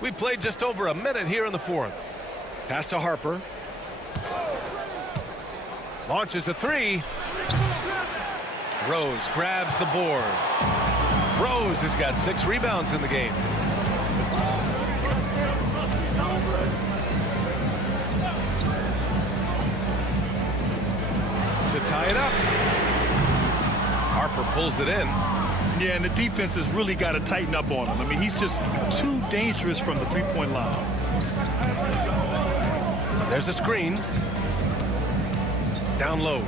We played just over a minute here in the fourth. Pass to Harper. Launches a three. Rose grabs the board. Rose has got 6 rebounds in the game. To tie it up. Harper pulls it in. Yeah, and the defense has really got to tighten up on him. I mean, he's just too dangerous from the three-point line. There's a screen. Down low.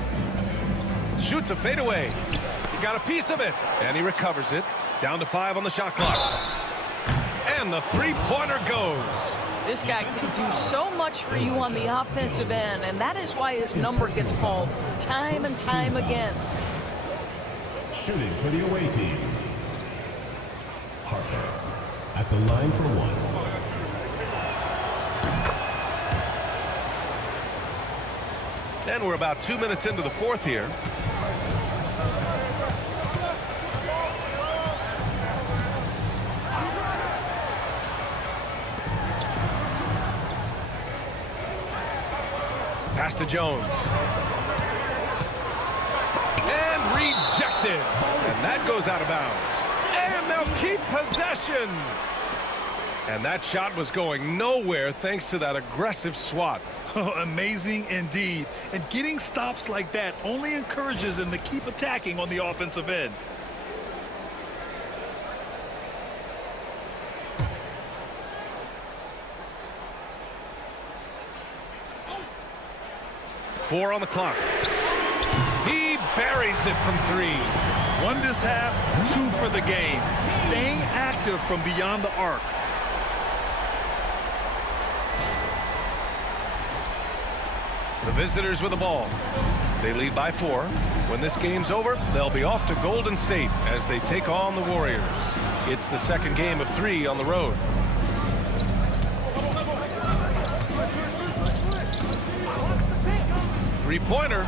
Shoots a fadeaway. He got a piece of it. And he recovers it. Down to 5 on the shot clock. And the three-pointer goes. This guy can do so much for you on the offensive end, and that is why his number gets called time and time again. Shooting for the away team. Harper at the line for 1. And we're about 2 minutes into the fourth here. Pass to Jones. And rejected. And that goes out of bounds. And they'll keep possession. And that shot was going nowhere thanks to that aggressive swat. Oh, amazing indeed. And getting stops like that only encourages them to keep attacking on the offensive end. Four on the clock. He buries it from 3. 1 this half, 2 for the game. Staying active from beyond the arc. The visitors with the ball. They lead by 4. When this game's over, they'll be off to Golden State as they take on the Warriors. It's the second game of 3 on the road. Three-pointer.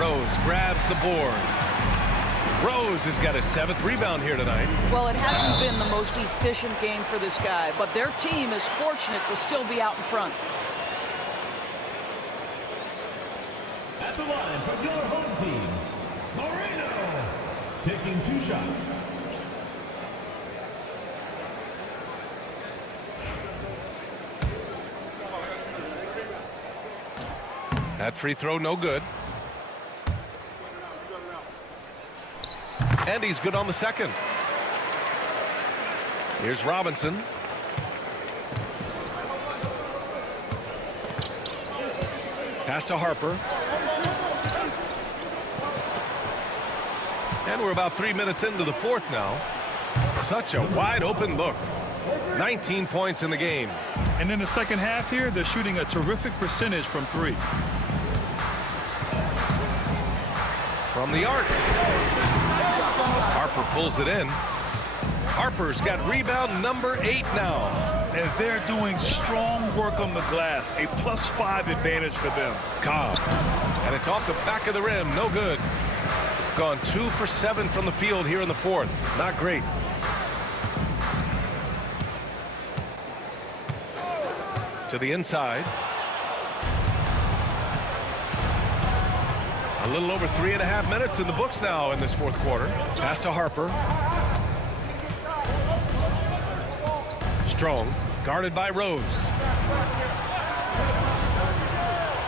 Rose grabs the board. Rose has got his 7th rebound here tonight. Well, it hasn't been the most efficient game for this guy, but their team is fortunate to still be out in front. At the line from your home team, Moreno, taking 2 shots. That free throw no good. And he's good on the second. Here's Robinson. Pass to Harper. And we're about 3 minutes into the fourth now. Such a wide open look. 19 points in the game. And in the second half here, they're shooting a terrific percentage from 3. From the arc. Harper pulls it in. Harper's got rebound number 8 now. And they're doing strong work on the glass. A +5 advantage for them. Cobb. And it's off the back of the rim. No good. Gone 2 for 7 from the field here in the fourth. Not great. To the inside. A little over 3.5 minutes in the books now in this fourth quarter. Pass to Harper. Strong, guarded by Rose.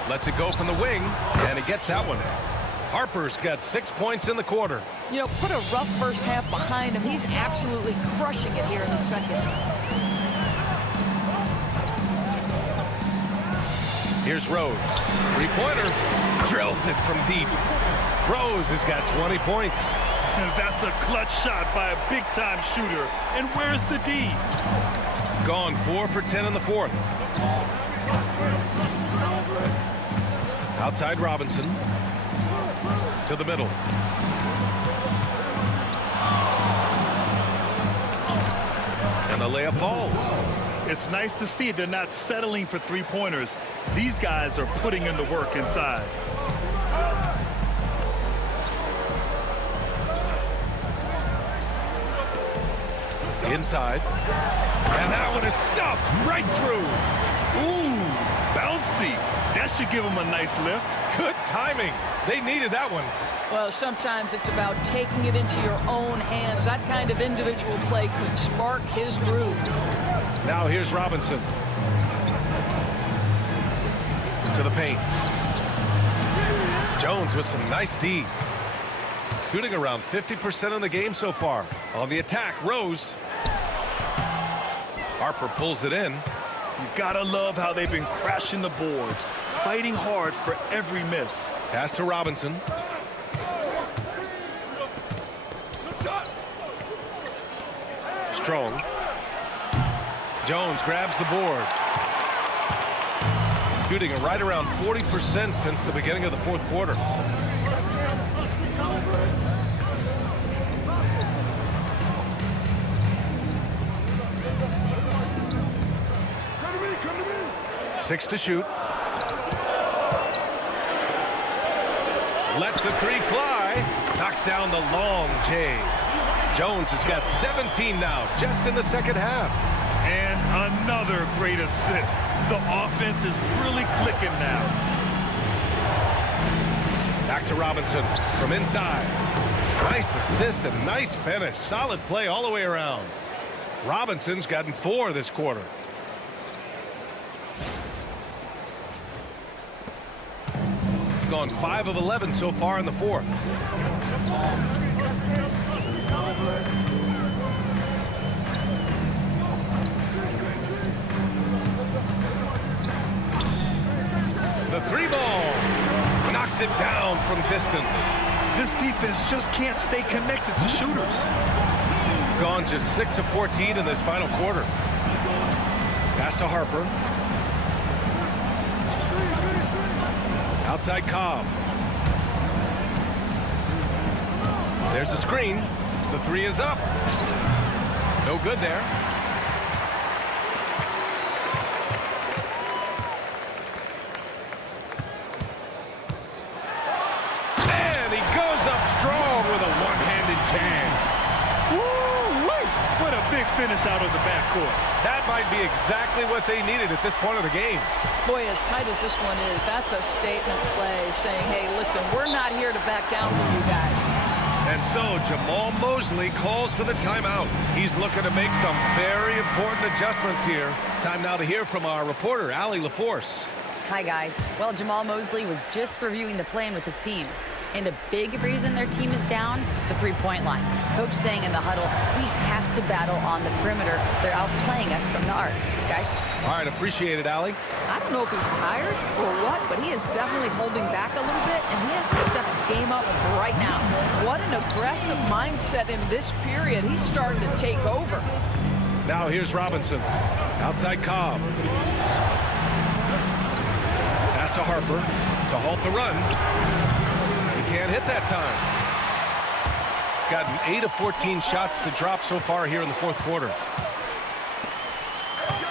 Lets it go from the wing, and he gets that one. Harper's got 6 points in the quarter. You know, put a rough first half behind him. He's absolutely crushing it here in the second. Here's Rose. Three-pointer. Drills it from deep. Rose has got 20 points. And that's a clutch shot by a big-time shooter. And where's the D? Gone 4 for 10 in the fourth. Outside Robinson. To the middle. And the layup falls. It's nice to see they're not settling for three-pointers. These guys are putting in the work inside. Inside. And that one is stuffed right through. Ooh, bouncy. That should give him a nice lift. Good timing. They needed that one. Well, sometimes it's about taking it into your own hands. That kind of individual play could spark his groove. Now here's Robinson. To the paint. Jones with some nice D. Shooting around 50% in the game so far. On the attack, Rose. Harper pulls it in. You gotta love how they've been crashing the boards, fighting hard for every miss. Pass to Robinson. Strong. Jones grabs the board. Shooting right around 40% since the beginning of the fourth quarter. Six to shoot. Lets the three fly. Knocks down the long J. Jones has got 17 now, just in the second half. And another great assist. The offense is really clicking now. Back to Robinson from inside. Nice assist and nice finish. Solid play all the way around. Robinson's gotten 4 this quarter. Gone 5 of 11 so far in the fourth. The three ball knocks it down from distance. This defense just can't stay connected to shooters. Gone just 6 of 14 in this final quarter. Pass to Harper. Outside Cobb. There's a screen. The three is up. No good there. And he goes up strong with a one-handed jam. Woo-wee! What a big finish out of the backcourt. That might be exactly what they needed at this point of the game. Boy, as tight as this one is, that's a statement play saying, hey, listen, we're not here to back down from you guys. And so Jamal Mosley calls for the timeout. He's looking to make some very important adjustments here. Time now to hear from our reporter, Allie LaForce. Hi, guys. Well, Jamal Mosley was just reviewing the plan with his team. And a big reason their team is down, the three-point line. Coach saying in the huddle, we have to battle on the perimeter. They're outplaying us from the arc. Guys? All right, appreciate it, Allie. I don't know if he's tired or what, but he is definitely holding back a little bit, and he has to step his game up right now. What an aggressive mindset in this period. He's starting to take over. Now here's Robinson. Outside Cobb. Pass to Harper to halt the run. He can't hit that time. Gotten 8 of 14 shots to drop so far here in the fourth quarter.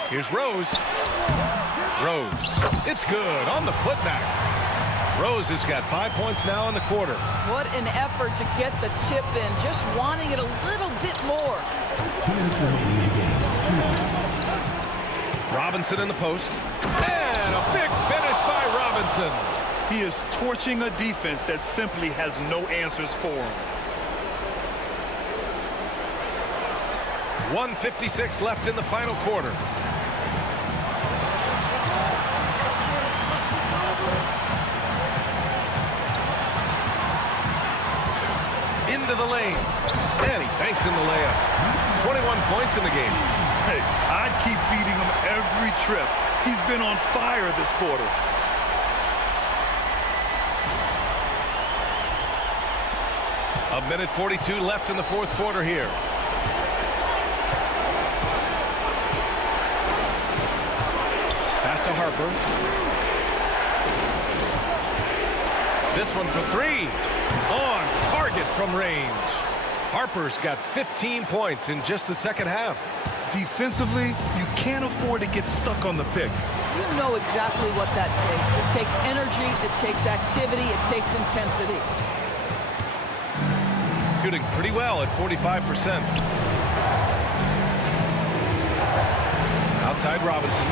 Here's Rose. Rose. It's good on the putback. Rose has got 5 points now in the quarter. What an effort to get the tip in, just wanting it a little bit more. 2 minutes remaining in the game. 2 minutes. Robinson in the post. And a big finish by Robinson. He is torching a defense that simply has no answers for him. 1:56 left in the final quarter. Into the lane. And he banks in the layup. 21 points in the game. Hey, I'd keep feeding him every trip. He's been on fire this quarter. A minute 42 left in the fourth quarter here. Pass to Harper. This one for 3. On target from range. Harper's got 15 points in just the second half. Defensively, you can't afford to get stuck on the pick. You know exactly what that takes. It takes energy, it takes activity, it takes intensity. Shooting pretty well at 45%. outside Robinson.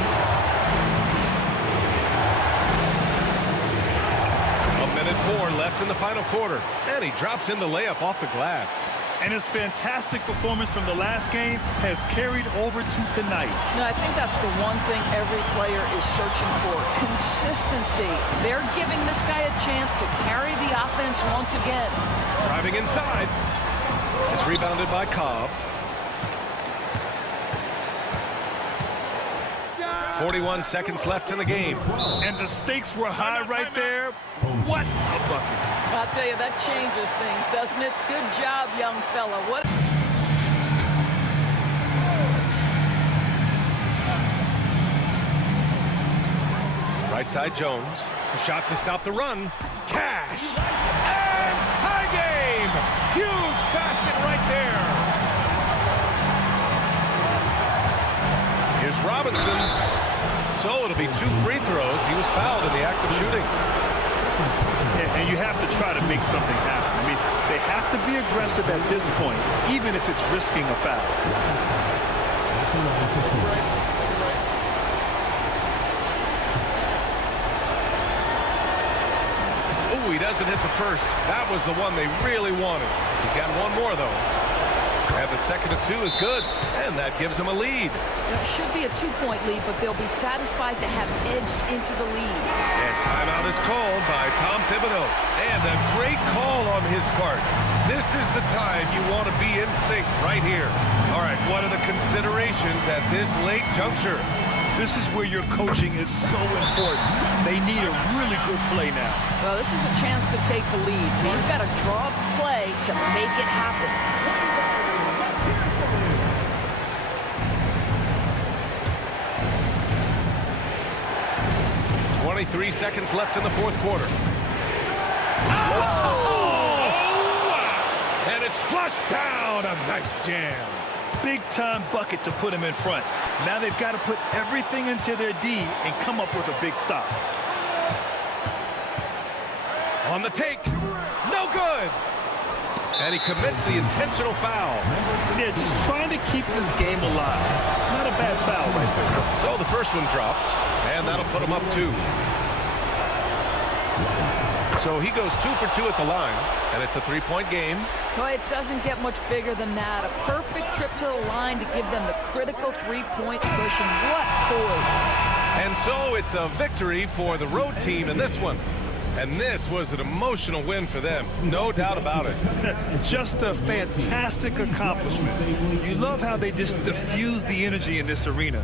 A minute 4 left in the final quarter. And he drops in the layup off the glass. And his fantastic performance from the last game has carried over to tonight. No, I think that's the one thing every player is searching for. Consistency. They're giving this guy a chance to carry the offense once again. Driving inside. It's rebounded by Cobb. 41 seconds left in the game. And the stakes were high right there. What a bucket. I'll tell you, that changes things, doesn't it? Good job, young fella. What? Right side Jones. A shot to stop the run. Cash. And tie game. Huge basket right there. Here's Robinson. So it'll be 2 free throws. He was fouled in the act of shooting. And you have to try to make something happen. I mean, they have to be aggressive at this point, even if it's risking a foul. Oh, he doesn't hit the first. That was the one they really wanted. He's got one more, though. And the second of 2 is good. And that gives him a lead. It should be a 2-point lead, but they'll be satisfied to have edged into the lead. And timeout is called by Tom Thibodeau. And a great call on his part. This is the time you want to be in sync right here. All right, what are the considerations at this late juncture? This is where your coaching is so important. They need a really good play now. Well, this is a chance to take the lead. So you've got to draw up a play to make it happen. 23 seconds left in the fourth quarter. And it's flushed down. A nice jam. Big-time bucket to put him in front. Now they've got to put everything into their D and come up with a big stop. On the take. No good. And he commits the intentional foul. Yeah, just trying to keep this game alive. Not a bad foul right there. So the first one drops, and that'll put him up 2. So he goes 2 for 2 at the line, and it's a 3-point game. Well, it doesn't get much bigger than that. A perfect trip to the line to give them the critical 3-point cushion. What poise. And so it's a victory for the road team in this one. And this was an emotional win for them, no doubt about it. Just a fantastic accomplishment. You love how they just diffuse the energy in this arena.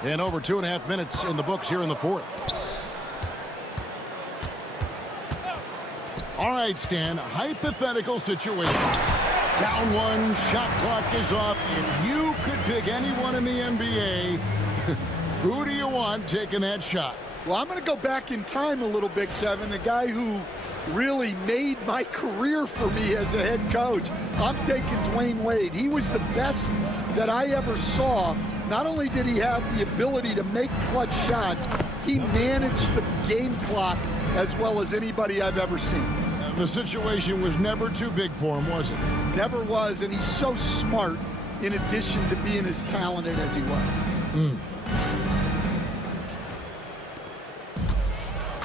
And over 2.5 minutes in the books here in the fourth. All right, Stan, hypothetical situation. Down 1, shot clock is off. If you could pick anyone in the NBA, who do you want taking that shot? Well, I'm going to go back in time a little bit, Kevin. The guy who really made my career for me as a head coach. I'm taking Dwayne Wade. He was the best that I ever saw. Not only did he have the ability to make clutch shots, he managed the game clock as well as anybody I've ever seen. The situation was never too big for him, was it? Never was, and he's so smart in addition to being as talented as he was.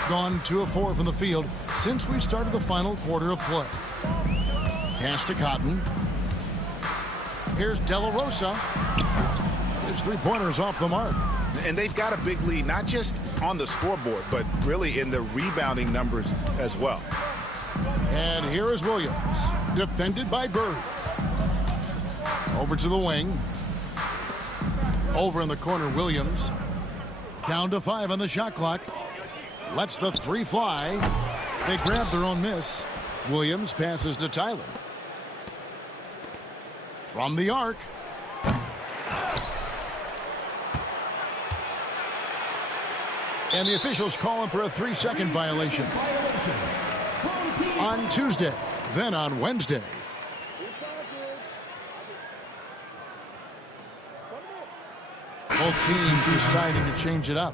Gone 2 of 4 from the field since we started the final quarter of play. Pass to Cotton. Here's De La Rosa. three-pointers off the mark. And they've got a big lead, not just on the scoreboard, but really in the rebounding numbers as well. And here is Williams, defended by Bird. Over to the wing. Over in the corner, Williams. Down to 5 on the shot clock. Lets the three fly. They grab their own miss. Williams passes to Tyler. From the arc. And the officials call him for a 3-second violation. On Tuesday, then on Wednesday. Both teams deciding to change it up.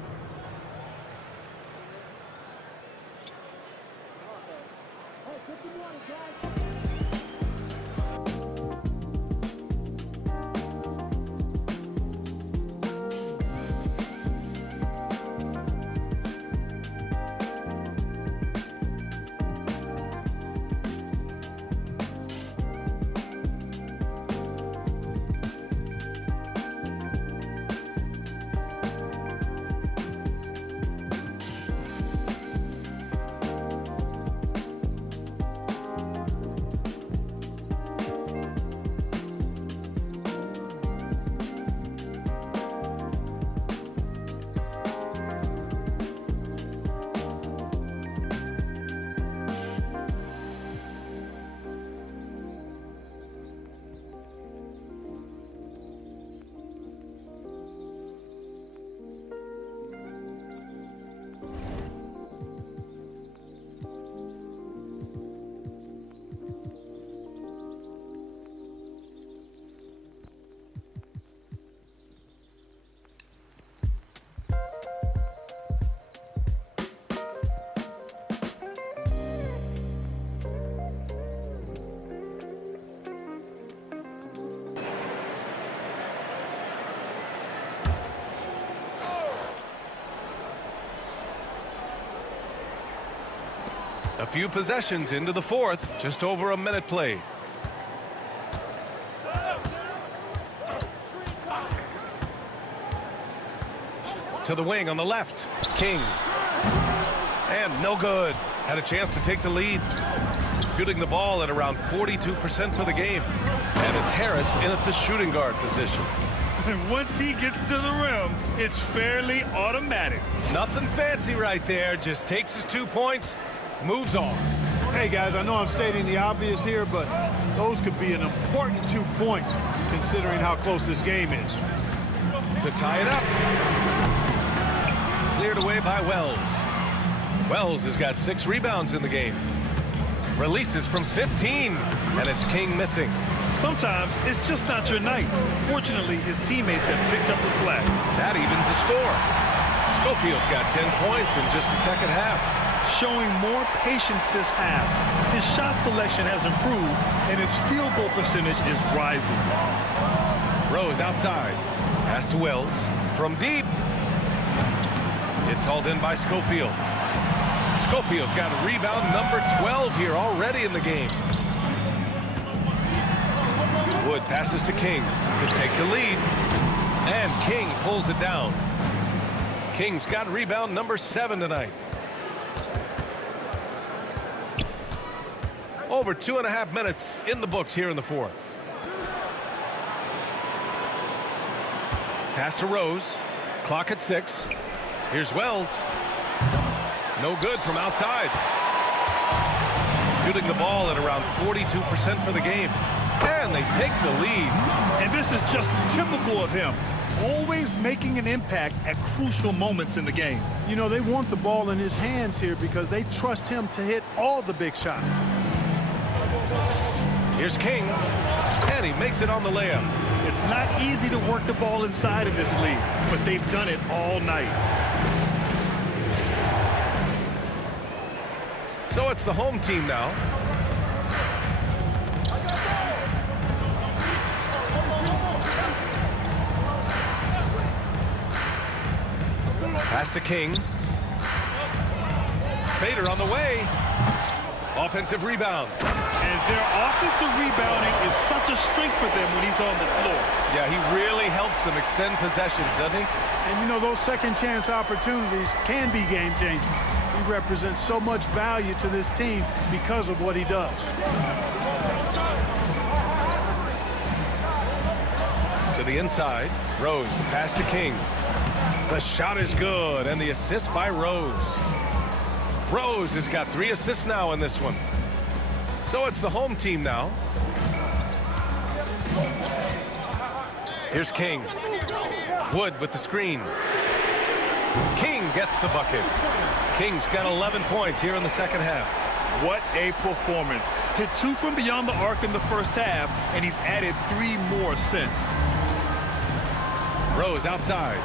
A few possessions into the fourth, just over a minute played. To the wing on the left, King. And no good. Had a chance to take the lead. Shooting the ball at around 42% for the game. And it's Harris in at the shooting guard position. And once he gets to the rim, it's fairly automatic. Nothing fancy right there, just takes his 2 points, moves on. Hey guys, I know I'm stating the obvious here, but those could be an important 2 points considering how close this game is. To tie it up. Cleared away by Wells. Wells has got 6 rebounds in the game. Releases from 15, and it's King missing. Sometimes it's just not your night. Fortunately, his teammates have picked up the slack. That evens the score. Schofield's got 10 points in just the second half. Showing more patience this half. His shot selection has improved, and his field goal percentage is rising. Rose outside. Pass to Wells. From deep. It's hauled in by Schofield. Schofield's got a rebound number 12 here already in the game. Wood passes to King to take the lead. And King pulls it down. King's got rebound number 7 tonight. Over 2.5 minutes in the books here in the fourth. Pass to Rose. Clock at 6. Here's Wells. No good from outside. Shooting the ball at around 42% for the game. And they take the lead. And this is just typical of him. Always making an impact at crucial moments in the game. You know, they want the ball in his hands here because they trust him to hit all the big shots. Here's King. And he makes it on the layup. It's not easy to work the ball inside of this league, but they've done it all night. So it's the home team now. Pass to King. Fader on the way. Offensive rebound. And their offensive rebounding is such a strength for them when he's on the floor. Yeah, he really helps them extend possessions, doesn't he? And, you know, those second chance opportunities can be game-changing. He represents so much value to this team because of what he does. To the inside. Rose, the pass to King. The shot is good, and the assist by Rose. Rose has got 3 assists now in this one. So it's the home team now. Here's King. Wood with the screen. King gets the bucket. King's got 11 points here in the second half. What a performance. Hit 2 from beyond the arc in the first half, and he's added 3 more since. Rose outside.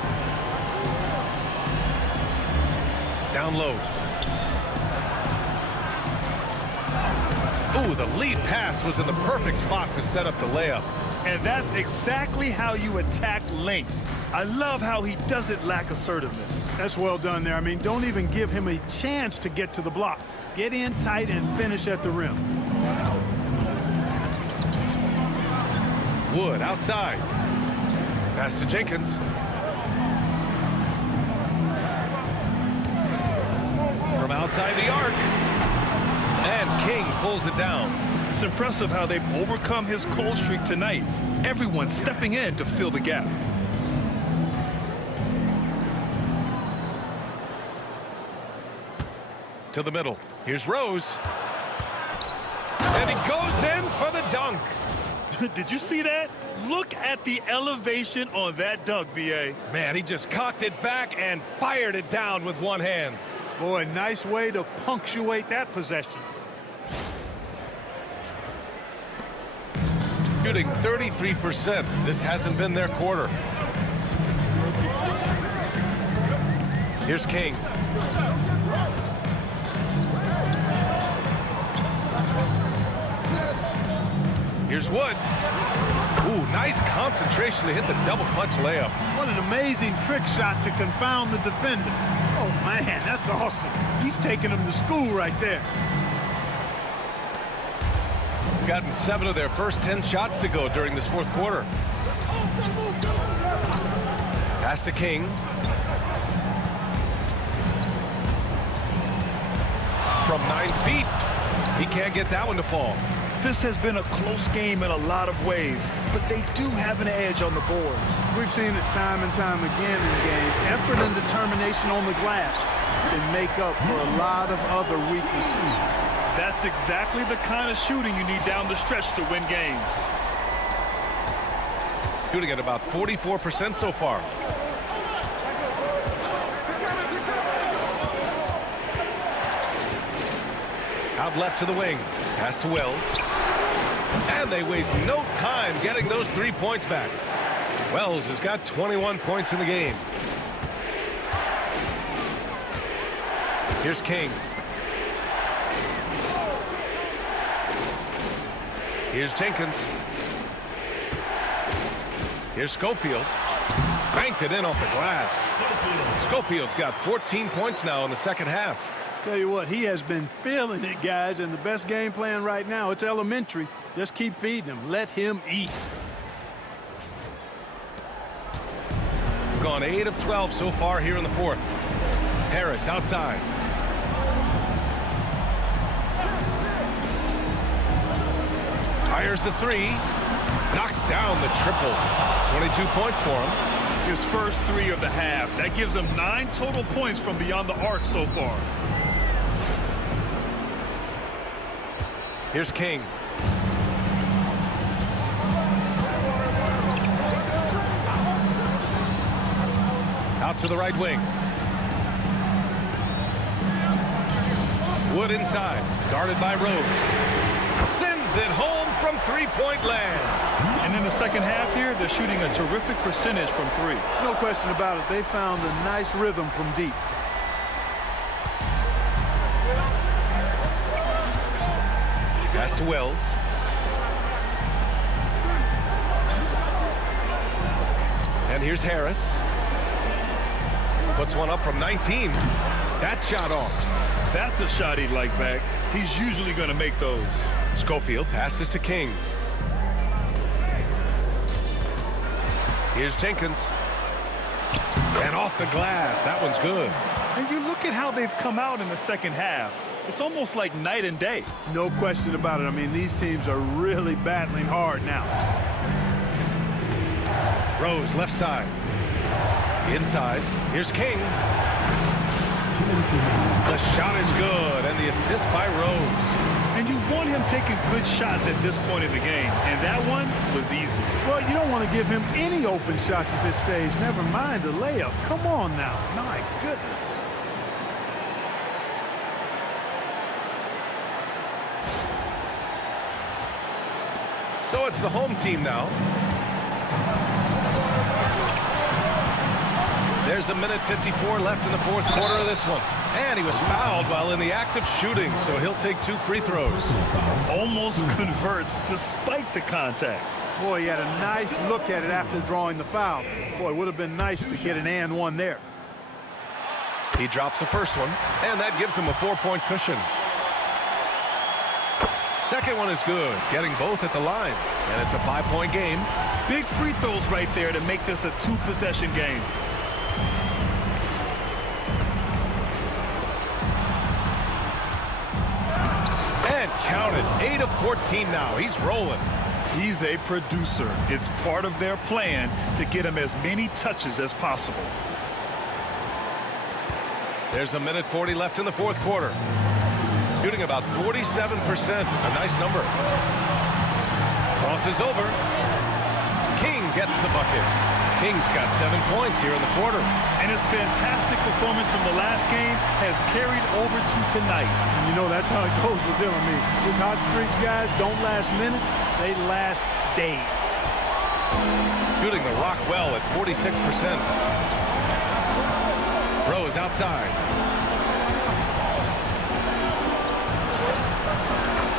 Down low. Ooh, the lead pass was in the perfect spot to set up the layup. And that's exactly how you attack length. I love how he doesn't lack assertiveness. That's well done there. I mean, don't even give him a chance to get to the block. Get in tight and finish at the rim. Wood outside. Pass to Jenkins. From outside the arc. And King pulls it down. It's impressive how they've overcome his cold streak tonight. Everyone stepping in to fill the gap. To the middle. Here's Rose. And he goes in for the dunk. Did you see that? Look at the elevation on that dunk, B.A. Man, he just cocked it back and fired it down with one hand. Boy, nice way to punctuate that possession. Shooting 33%. This hasn't been their quarter. Here's King. Here's Wood. Ooh, nice concentration to hit the double clutch layup. What an amazing trick shot to confound the defender. Oh, man, that's awesome. He's taking him to school right there. Gotten 7 of their first 10 shots to go during this fourth quarter. Pass to King. From 9 feet. He can't get that one to fall. This has been a close game in a lot of ways, but they do have an edge on the boards. We've seen it time and time again in games. Effort and determination on the glass can make up for a lot of other weaknesses. That's exactly the kind of shooting you need down the stretch to win games. Shooting at about 44% so far. Out left to the wing. Pass to Wells. And they waste no time getting those 3 points back. Wells has got 21 points in the game. Here's King. Here's Jenkins. Here's Schofield. Banked it in off the glass. Schofield's got 14 points now in the second half. Tell you what, he has been feeling it, guys, and the best game plan right now, it's elementary. Just keep feeding him. Let him eat. Gone 8 of 12 so far here in the fourth. Harris outside. Fires the 3. Knocks down the triple. 22 points for him. His first 3 of the half. That gives him 9 total points from beyond the arc so far. Here's King. Out to the right wing. Wood inside. Guarded by Rose. Sends it home from three-point land. And in the second half here, they're shooting a terrific percentage from 3. No question about it. They found a nice rhythm from deep. Pass to Wells. And here's Harris. Puts one up from 19. That shot off. That's a shot he'd like back. He's usually going to make those. Schofield passes to King. Here's Jenkins. And off the glass. That one's good. And you look at how they've come out in the second half. It's almost like night and day. No question about it. I mean, these teams are really battling hard now. Rose left side. Inside. Here's King. The shot is good, and the assist by Rose. And you want him taking good shots at this point in the game, and that one was easy. Well, you don't want to give him any open shots at this stage. Never mind the layup. Come on now. My goodness. So it's the home team now. There's a minute 54 left in the fourth quarter of this one. And he was fouled while in the act of shooting, so he'll take 2 free throws. Almost converts despite the contact. Boy, he had a nice look at it after drawing the foul. Boy, it would have been nice to get an and one there. He drops the first one, and that gives him a 4-point cushion. Second one is good, getting both at the line. And it's a 5-point game. Big free throws right there to make this a 2-possession game. And counted. 8 of 14 now. He's rolling. He's a producer. It's part of their plan to get him as many touches as possible. There's a minute 40 left in the fourth quarter. Shooting about 47%. A nice number. Crosses over. King gets the bucket. King's got 7 points here in the quarter. And his fantastic performance from the last game has carried over to tonight. And you know, that's how it goes with him. I mean, his hot streaks, guys, don't last minutes. They last days. Shooting the rock well at 46%. Rose outside.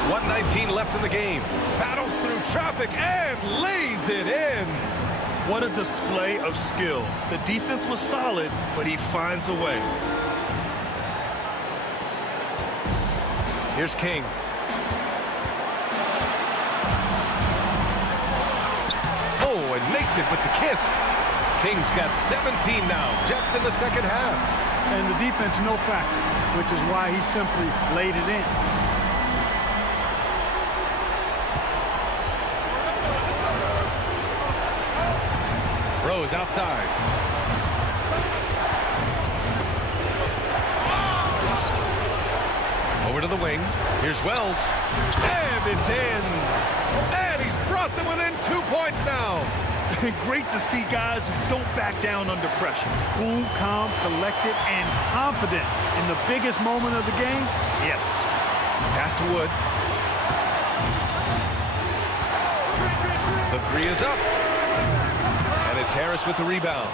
1:19 left in the game. Battles through traffic and lays it in. What a display of skill. The defense was solid, but he finds a way. Here's King. Oh, and makes it with the kiss. King's got 17 now, just in the second half. And the defense, no factor, which is why he simply laid it in. Rose outside. Over to the wing. Here's Wells. And it's in. And he's brought them within 2 points now. Great to see guys who don't back down under pressure. Cool, calm, collected, and confident in the biggest moment of the game. Yes. Pass to Wood. The three is up. And it's Harris with the rebound.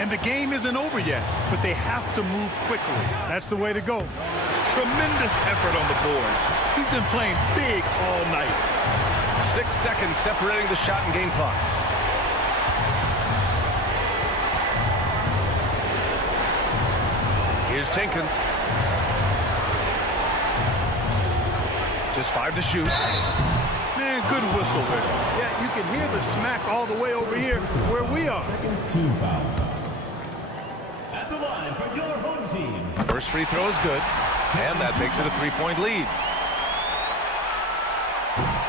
And the game isn't over yet, but they have to move quickly. That's the way to go. Tremendous effort on the boards. He's been playing big all night. 6 seconds separating the shot and game clocks. Here's Jenkins. Just 5 to shoot. Man, good whistle there. Yeah, you can hear the smack all the way over here where we are. At the line for your home team. First free throw is good, and that makes it a 3-point lead.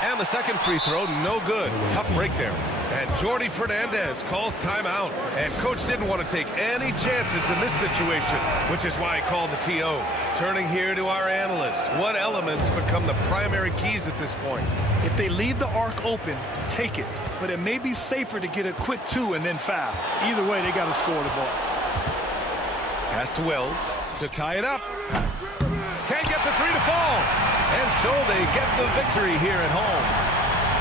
And the second free throw, no good. Tough break there. And Jordi Fernandez calls timeout. And coach didn't want to take any chances in this situation, which is why he called the TO. Turning here to our analyst. What elements become the primary keys at this point? If they leave the arc open, take it. But it may be safer to get a quick 2 and then foul. Either way, they got to score the ball. Pass to Wells to tie it up. Can't get the 3 to fall. And so they get the victory here at home.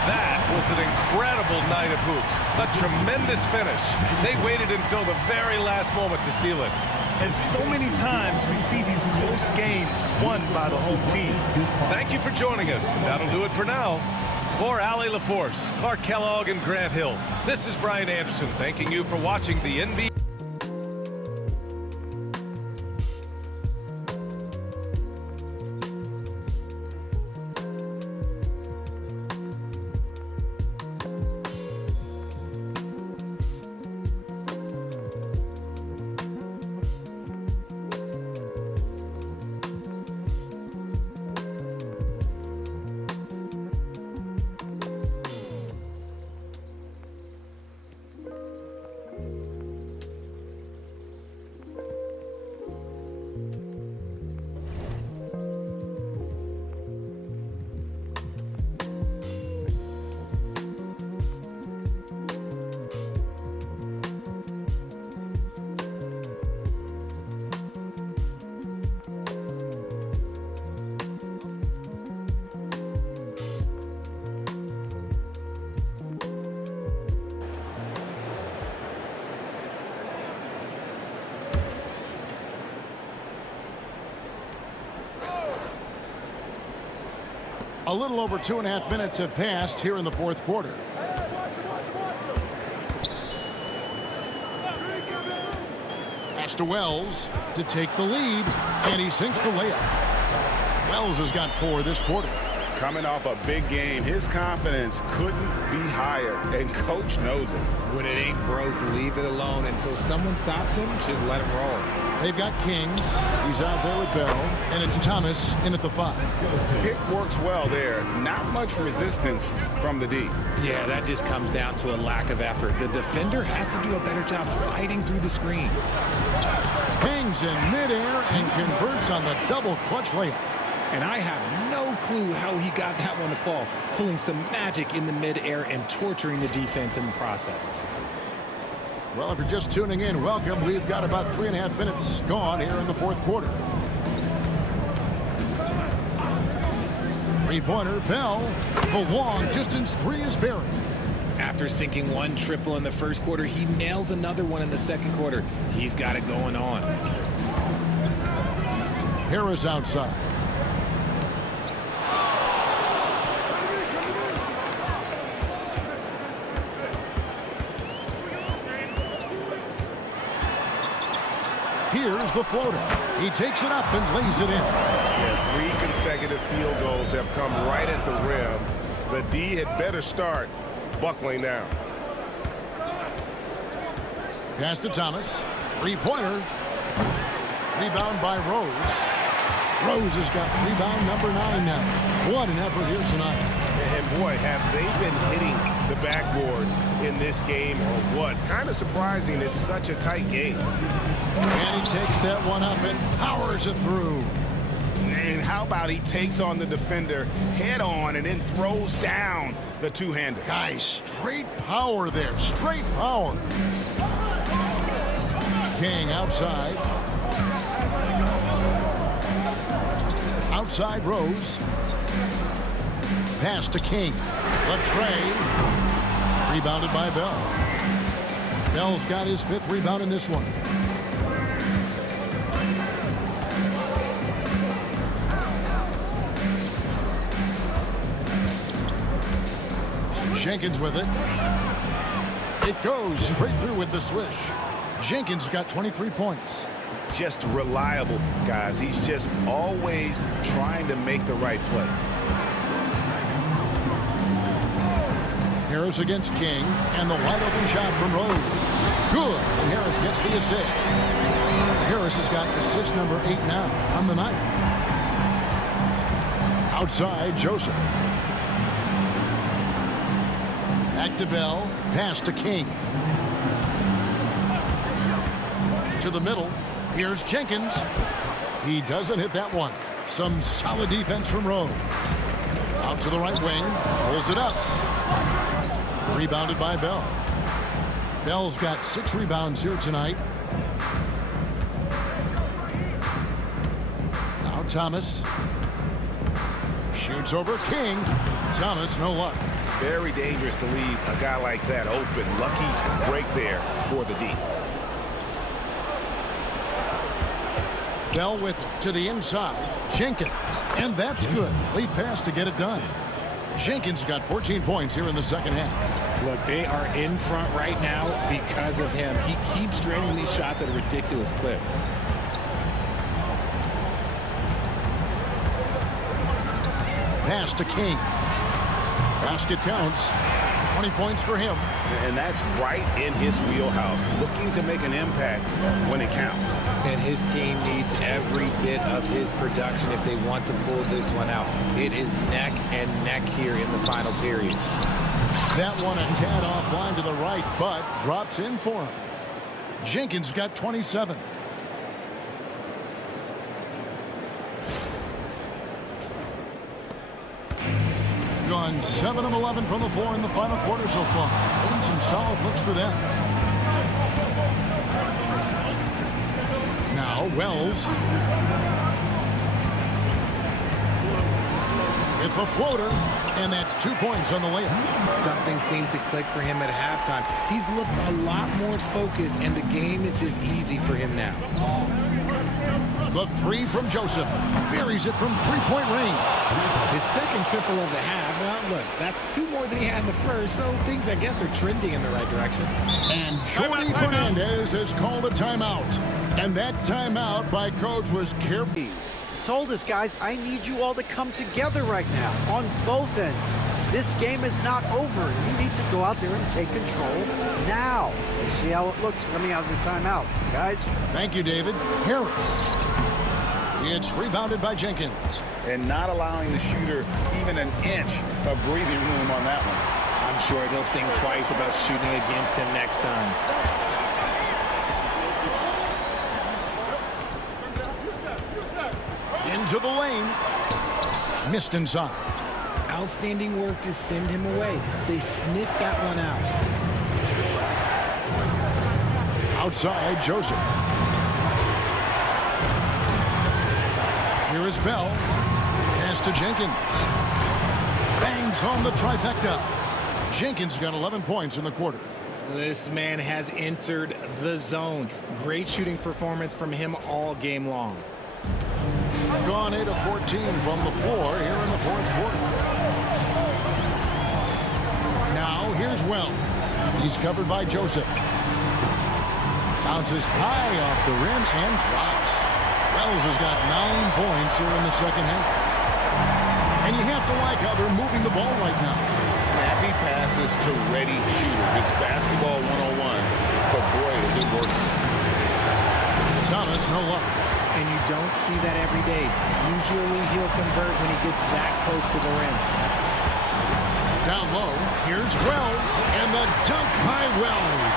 That was an incredible night of hoops. A tremendous finish. They waited until the very last moment to seal it. And so many times we see these close games won by the home team. Thank you for joining us. That'll do it for now. For Allie LaForce, Clark Kellogg, and Grant Hill, this is Brian Anderson thanking you for watching the NBA. A little over 2.5 minutes have passed here in the fourth quarter. Pass to Wells to take the lead, and he sinks the layup. Wells has got 4 this quarter. Coming off a big game, his confidence couldn't be higher, and coach knows it. When it ain't broke, leave it alone until someone stops him. Just let him roll. They've got King. He's out there with Bell, and it's Thomas in at the 5. Pick works well there. Not much resistance from the D. Yeah, that just comes down to a lack of effort. The defender has to do a better job fighting through the screen. Hangs in midair and converts on the double clutch layup. And I have no clue how he got that one to fall, pulling some magic in the midair and torturing the defense in the process. Well, if you're just tuning in, welcome. We've got about 3.5 minutes gone here in the fourth quarter. Three-pointer, Bell. The long distance 3 is buried. After sinking 1 triple in the first quarter, he nails another one in the second quarter. He's got it going on. Harris outside. Here's the floater. He takes it up and lays it in. Yeah, 3 consecutive field goals have come right at the rim. The D had better start buckling down. Pass to Thomas. Three-pointer. Rebound by Rose. Rose has got rebound number 9 now. What an effort here tonight. And boy, have they been hitting the backboard in this game or what? Kind of surprising it's such a tight game. And he takes that one up and powers it through. And how about he takes on the defender head on and then throws down the two-hander. Guys, straight power there. Straight power. King outside. Outside Rose. Pass to King. Latrey. Rebounded by Bell. Bell's got his 5th rebound in this one. Jenkins with it. It goes straight through with the swish. Jenkins got 23 points. Just reliable, guys. He's just always trying to make the right play. Harris against King, and the wide open shot from Rose. Good, and Harris gets the assist. Harris has got assist number 8 now on the night. Outside, Joseph. Back to Bell, pass to King. To the middle, here's Jenkins. He doesn't hit that one. Some solid defense from Rose. Out to the right wing, pulls it up. Rebounded by Bell. Bell's got 6 rebounds here tonight. Now Thomas. Shoots over King. Thomas, no luck. Very dangerous to leave a guy like that open. Lucky break there for the D. Bell with it to the inside. Jenkins, and that's good. Lead pass to get it done. Jenkins got 14 points here in the second half. Look, they are in front right now because of him. He keeps draining these shots at a ridiculous clip. Pass to King. Basket counts. 20 points for him. And that's right in his wheelhouse. Looking to make an impact when it counts. And his team needs every bit of his production if they want to pull this one out. It is neck and neck here in the final period. That one a tad offline to the right, but drops in for him. Jenkins got 27. Gone 7 of 11 from the floor in the final quarter so far. And some solid looks for them. Now Wells. With the floater, and that's 2 points on the layup. Something seemed to click for him at halftime. He's looked a lot more focused, and the game is just easy for him now. The three from Joseph. Buries it from three-point range. His second triple of the half. Well, look, that's 2 more than he had in the first, so things, I guess, are trending in the right direction. And Jordy Fernandez has called a timeout. And that timeout by Coach was careful. Told us, guys, I need you all to come together right now on both ends. This game is not over. You need to go out there and take control now. We'll see how it looks coming out of the timeout, guys. Thank you, David. Harris. It's rebounded by Jenkins. And not allowing the shooter even an inch of breathing room on that one. I'm sure they'll think twice about shooting against him next time. Into the lane. Missed inside. Outstanding work to send him away. They sniffed that one out. Outside, Joseph. Here is Bell. Pass to Jenkins. Bangs home the trifecta. Jenkins got 11 points in the quarter. This man has entered the zone. Great shooting performance from him all game long. Gone 8 of 14 from the floor here in the fourth quarter. Now here's Wells. He's covered by Joseph. Bounces high off the rim and drops. Wells has got 9 points here in the second half. And you have to like how they're moving the ball right now. Snappy passes to ready shooters. It's basketball 101, but boy, is it working. Thomas, no luck. And you don't see that every day. Usually he'll convert when he gets that close to the rim. Down low, here's Wells, and the dunk by Wells.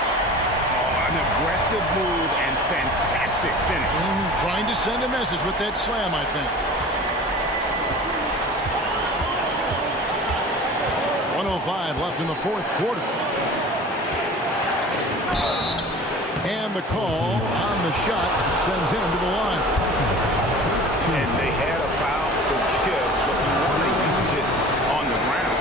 Oh, an aggressive move and fantastic finish. Trying to send a message with that slam, I think. 1:05 left in the fourth quarter. And the call on the shot sends him to the line. And they had a foul to give, but you want to use it on the ground.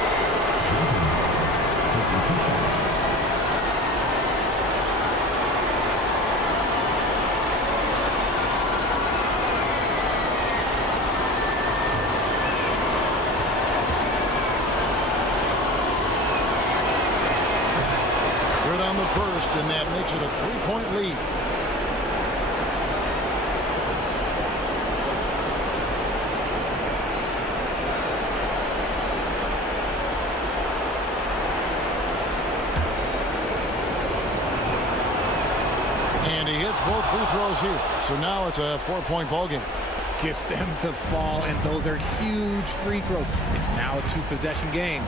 Good on the first, and that makes it a 3-point lead. And he hits both free throws here. So now it's a 4-point ball game. Gets them to fall, and those are huge free throws. It's now a 2-possession game.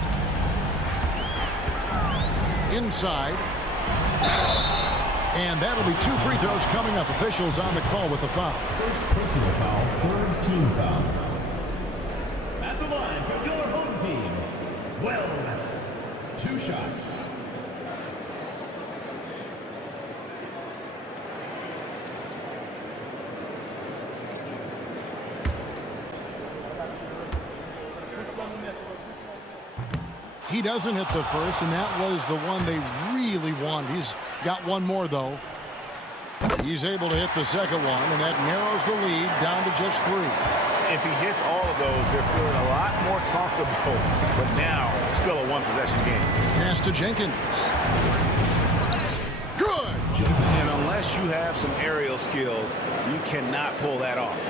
Inside. And that'll be 2 free throws coming up. Officials on the call with the foul. First personal foul, third team foul. At the line for your home team, Wells. 2 shots. He doesn't hit the first, and that was the one they really wanted. He's got one more, though. He's able to hit the second one, and that narrows the lead down to just 3. If he hits all of those, they're feeling a lot more comfortable. But now, still a 1-possession game. Pass to Jenkins. Good! And unless you have some aerial skills, you cannot pull that off.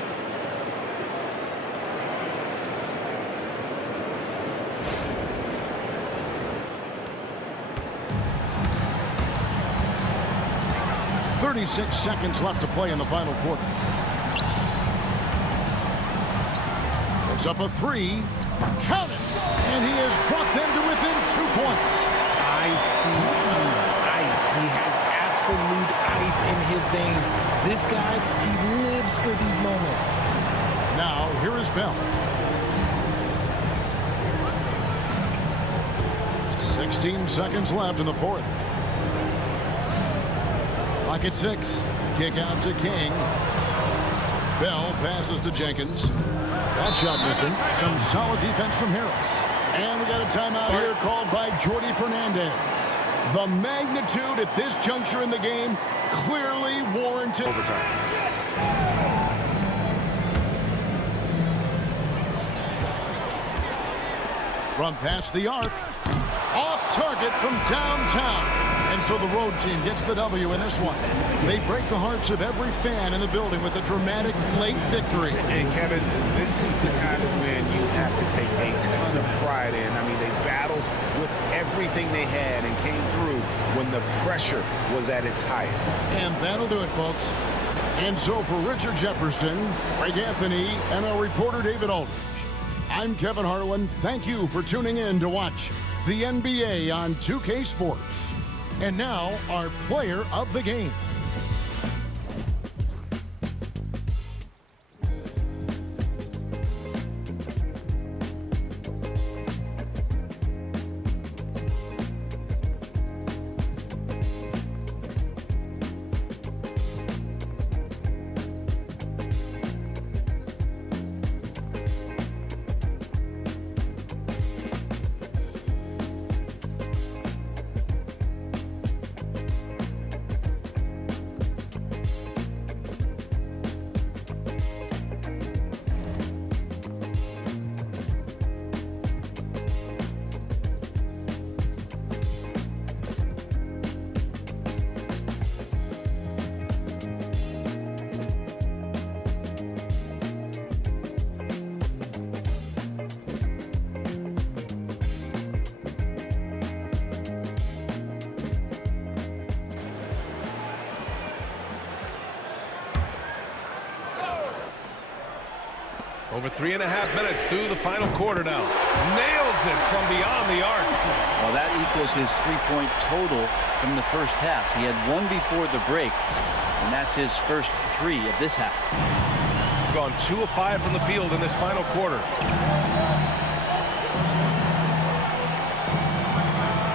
.36 seconds left to play in the final quarter. It's up a 3. Count it! And he has brought them to within 2 points. Ice. He has absolute ice in his veins. This guy, he lives for these moments. Now, here is Bell. 16 seconds left in the fourth. Clock at 6. Kick out to King. Bell passes to Jenkins. That shot missing. Some solid defense from Harris. And we got a timeout here called by Jordy Fernandez. The magnitude at this juncture in the game clearly warranted. Overtime. From past the arc. Off target from downtown. And so the road team gets the W in this one. They break the hearts of every fan in the building with a dramatic late victory. And Kevin, this is the kind of win you have to take a ton of pride in. I mean, they battled with everything they had and came through when the pressure was at its highest. And that'll do it, folks. And so for Richard Jefferson, Greg Anthony, and our reporter David Aldridge, I'm Kevin Harlan. Thank you for tuning in to watch the NBA on 2K Sports. And now, our player of the game. Over 3.5 minutes through the final quarter now. Nails it from beyond the arc. Well, that equals his three-point total from the first half. He had one before the break, and that's his first three of this half. Gone 2 of 5 from the field in this final quarter.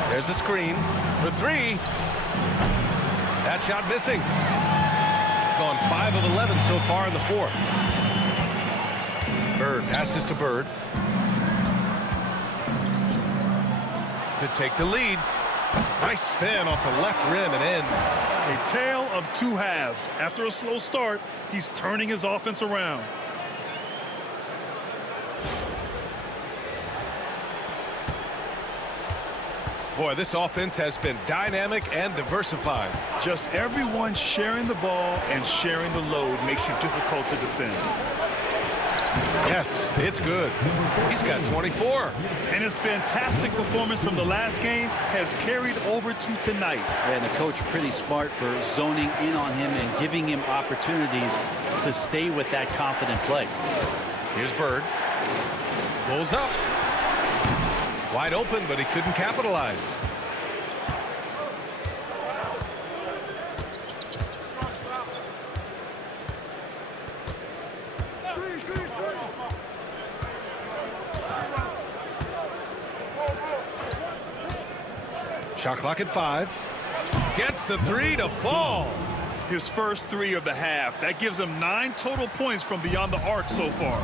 There's a screen for 3. That shot missing. Gone 5 of 11 so far in the fourth. Bird passes to Bird to take the lead. Nice spin off the left rim and in. A tale of two halves. After a slow start, he's turning his offense around. Boy, this offense has been dynamic and diversified. Just everyone sharing the ball and sharing the load makes you difficult to defend. Yes, it's good. He's got 24. And his fantastic performance from the last game has carried over to tonight. And the coach pretty smart for zoning in on him and giving him opportunities to stay with that confident play. Here's Bird. Pulls up. Wide open, but he couldn't capitalize. Shot clock at 5. Gets the 3 to fall. His first 3 of the half. That gives him 9 total points from beyond the arc so far.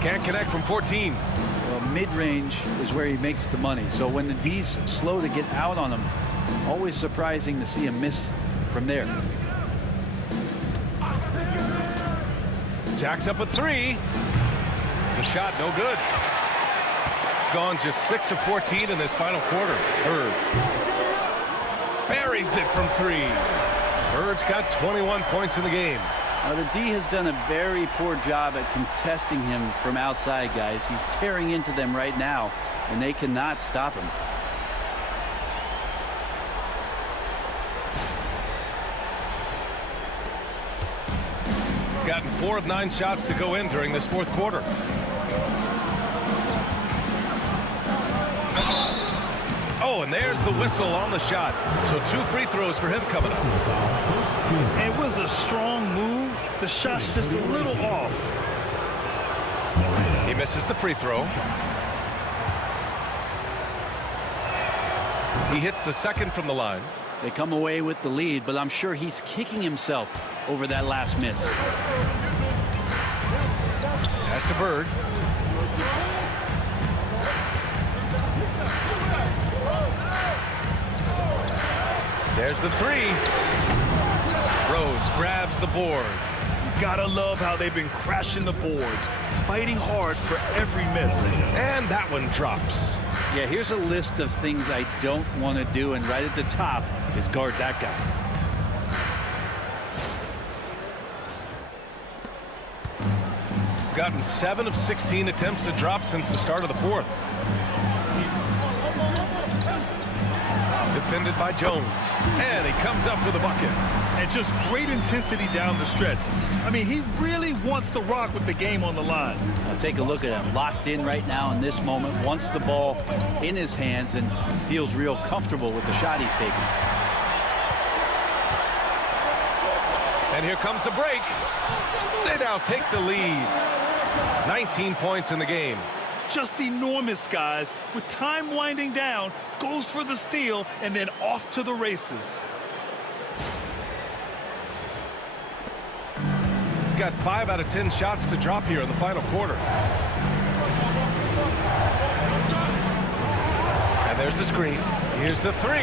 Can't connect from 14. Well, mid-range is where he makes the money. So when the D's slow to get out on him, always surprising to see him miss from there. Jacks up a 3. The shot no good. Gone just 6 of 14 in this final quarter. Bird buries it from 3. Bird's got 21 points in the game. Now, the D has done a very poor job at contesting him from outside, guys. He's tearing into them right now, and they cannot stop him. Gotten 4 of 9 shots to go in during this fourth quarter. Oh, and there's the whistle on the shot. So 2 free throws for him coming up. It was a strong move. The shot's just a little off. He misses the free throw. He hits the second from the line. They come away with the lead, but I'm sure he's kicking himself over that last miss. Pass to Bird. There's the 3. Rose grabs the board. Gotta love how they've been crashing the boards, fighting hard for every miss. And that one drops. Yeah, here's a list of things I don't want to do, and right at the top is guard that guy. Gotten 7 of 16 attempts to drop since the start of the fourth. Defended by Jones. And he comes up with a bucket. And just great intensity down the stretch. I mean, he really wants to rock with the game on the line. Now take a look at him. Locked in right now in this moment. Wants the ball in his hands and feels real comfortable with the shot he's taking. And here comes the break. They now take the lead. 19 points in the game. Just enormous, guys. With time winding down, goes for the steal, and then off to the races. Got 5 out of 10 shots to drop here in the final quarter. And there's the screen. Here's the 3.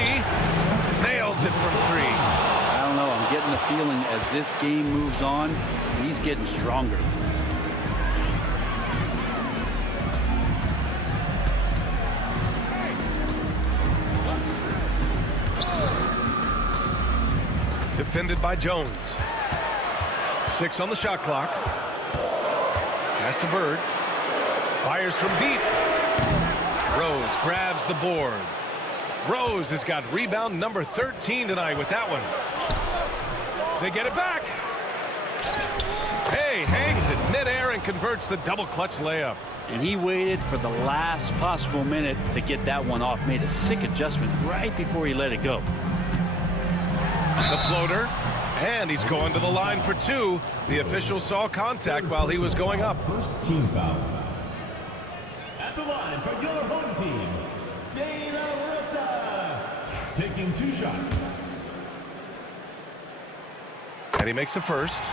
Nails it from 3. I don't know. I'm getting the feeling as this game moves on, he's getting stronger. Defended by Jones. 6 on the shot clock. Pass to Bird. Fires from deep. Rose grabs the board. Rose has got rebound number 13 tonight with that one. They get it back. Hey, hangs it midair and converts the double clutch layup. And he waited for the last possible minute to get that one off. Made a sick adjustment right before he let it go. The floater, and he's going to the line for 2. The official saw contact while he was going up. First team foul. At the line for your home team, De La Rosa, taking 2 shots. And he makes a first.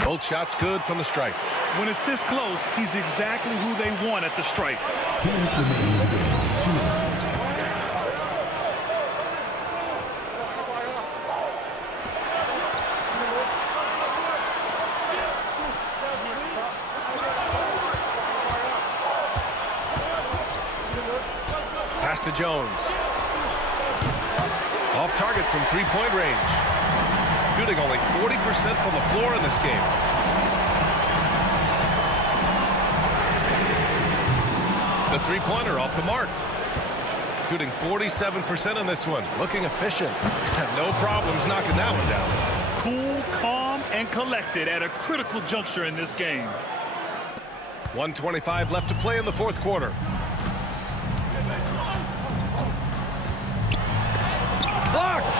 Both shots good from the stripe. When it's this close, he's exactly who they want at the stripe. 2 minutes remaining in the game. 2 minutes. Pass to Jones. Off target from 3-point range. Shooting only 40% from the floor in this game. The 3-pointer off the mark. Shooting 47% in this one. Looking efficient. No problems knocking that one down. Cool, calm, and collected at a critical juncture in this game. 1:25 left to play in the fourth quarter. Blocked!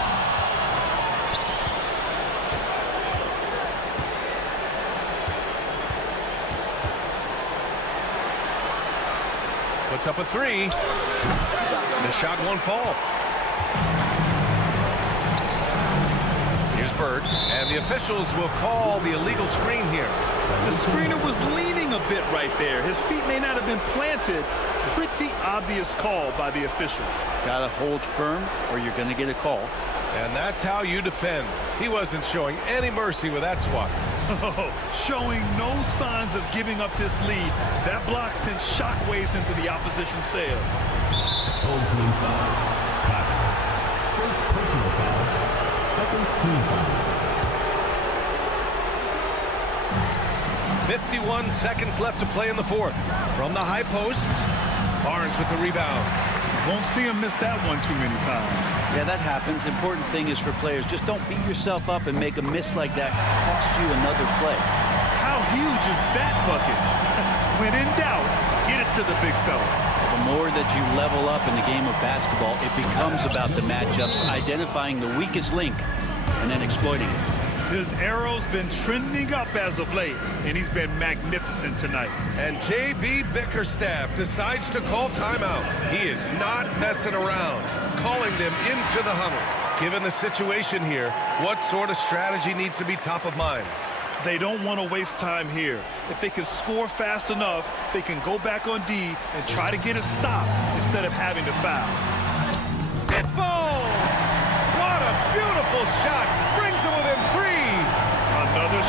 Puts up a 3. The shot won't fall. Here's Bird, and the officials will call the illegal screen here. The screener was leaning a bit right there. His feet may not have been planted. Pretty obvious call by the officials. Gotta hold firm or you're gonna get a call. And that's how you defend. He wasn't showing any mercy with that swat. Oh, showing no signs of giving up this lead. That block sent shockwaves into the opposition sails. Home team foul. Cotton. First personal foul. Second team foul. 51 seconds left to play in the fourth. From the high post, Barnes with the rebound. Won't see him miss that one too many times. Yeah, that happens. Important thing is for players, just don't beat yourself up and make a miss like that cost you another play. How huge is that bucket? When in doubt, get it to the big fella. The more that you level up in the game of basketball, it becomes about the matchups, identifying the weakest link, and then exploiting it. His arrow's been trending up as of late, and he's been magnificent tonight. And J.B. Bickerstaff decides to call timeout. He is not messing around, calling them into the huddle. Given the situation here, what sort of strategy needs to be top of mind? They don't want to waste time here. If they can score fast enough, they can go back on D and try to get a stop instead of having to foul. It falls!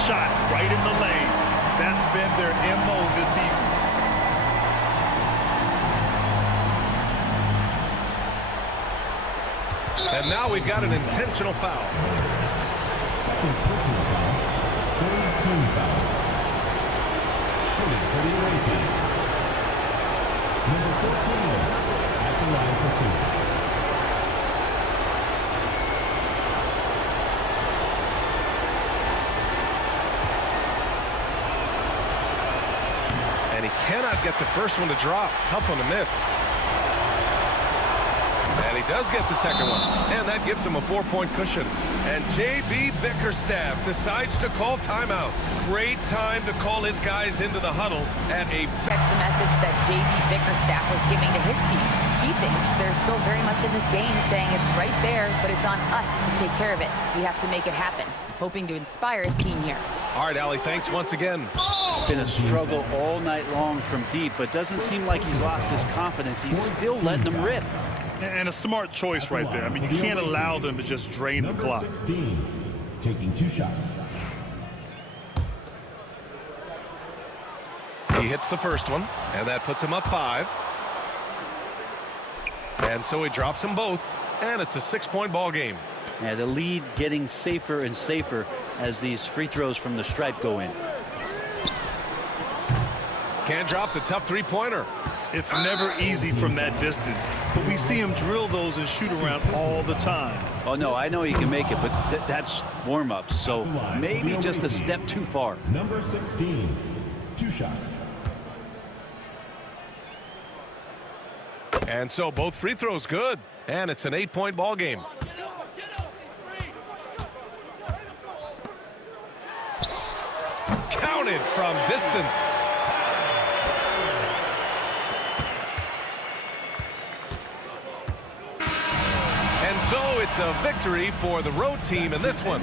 shot right in the lane. That's been their MO this evening. And now we've got an intentional foul. Second personal foul. Third team foul. Shooting for the away team. Number 14 at the line for two. And he cannot get the first one to drop. Tough one to miss. And he does get the second one. And that gives him a 4-point cushion. And J.B. Bickerstaff decides to call timeout. Great time to call his guys into the huddle at a... That's the message that J.B. Bickerstaff was giving to his team. He thinks they're still very much in this game, saying it's right there, but it's on us to take care of it. We have to make it happen. Hoping to inspire his team here. All right, Allie, thanks once again. It's been a struggle all night long from deep, but doesn't seem like he's lost his confidence. He's still letting them rip. And a smart choice right there. I mean, you can't allow them to just drain the clock. 16, taking 2 shots. He hits the first one, and that puts him up 5. And so he drops them both, and it's a 6-point ball game. Yeah, the lead getting safer and safer as these free throws from the stripe go in. Can't drop the tough 3-pointer. It's never easy from that distance, but we see him drill those and shoot around all the time. Oh, no, I know he can make it, but that's warm-ups, so maybe just a step too far. Number 16, 2 shots. And so both free throws good, and it's an 8-point ball game. Counted from distance. And so it's a victory for the road team in this one.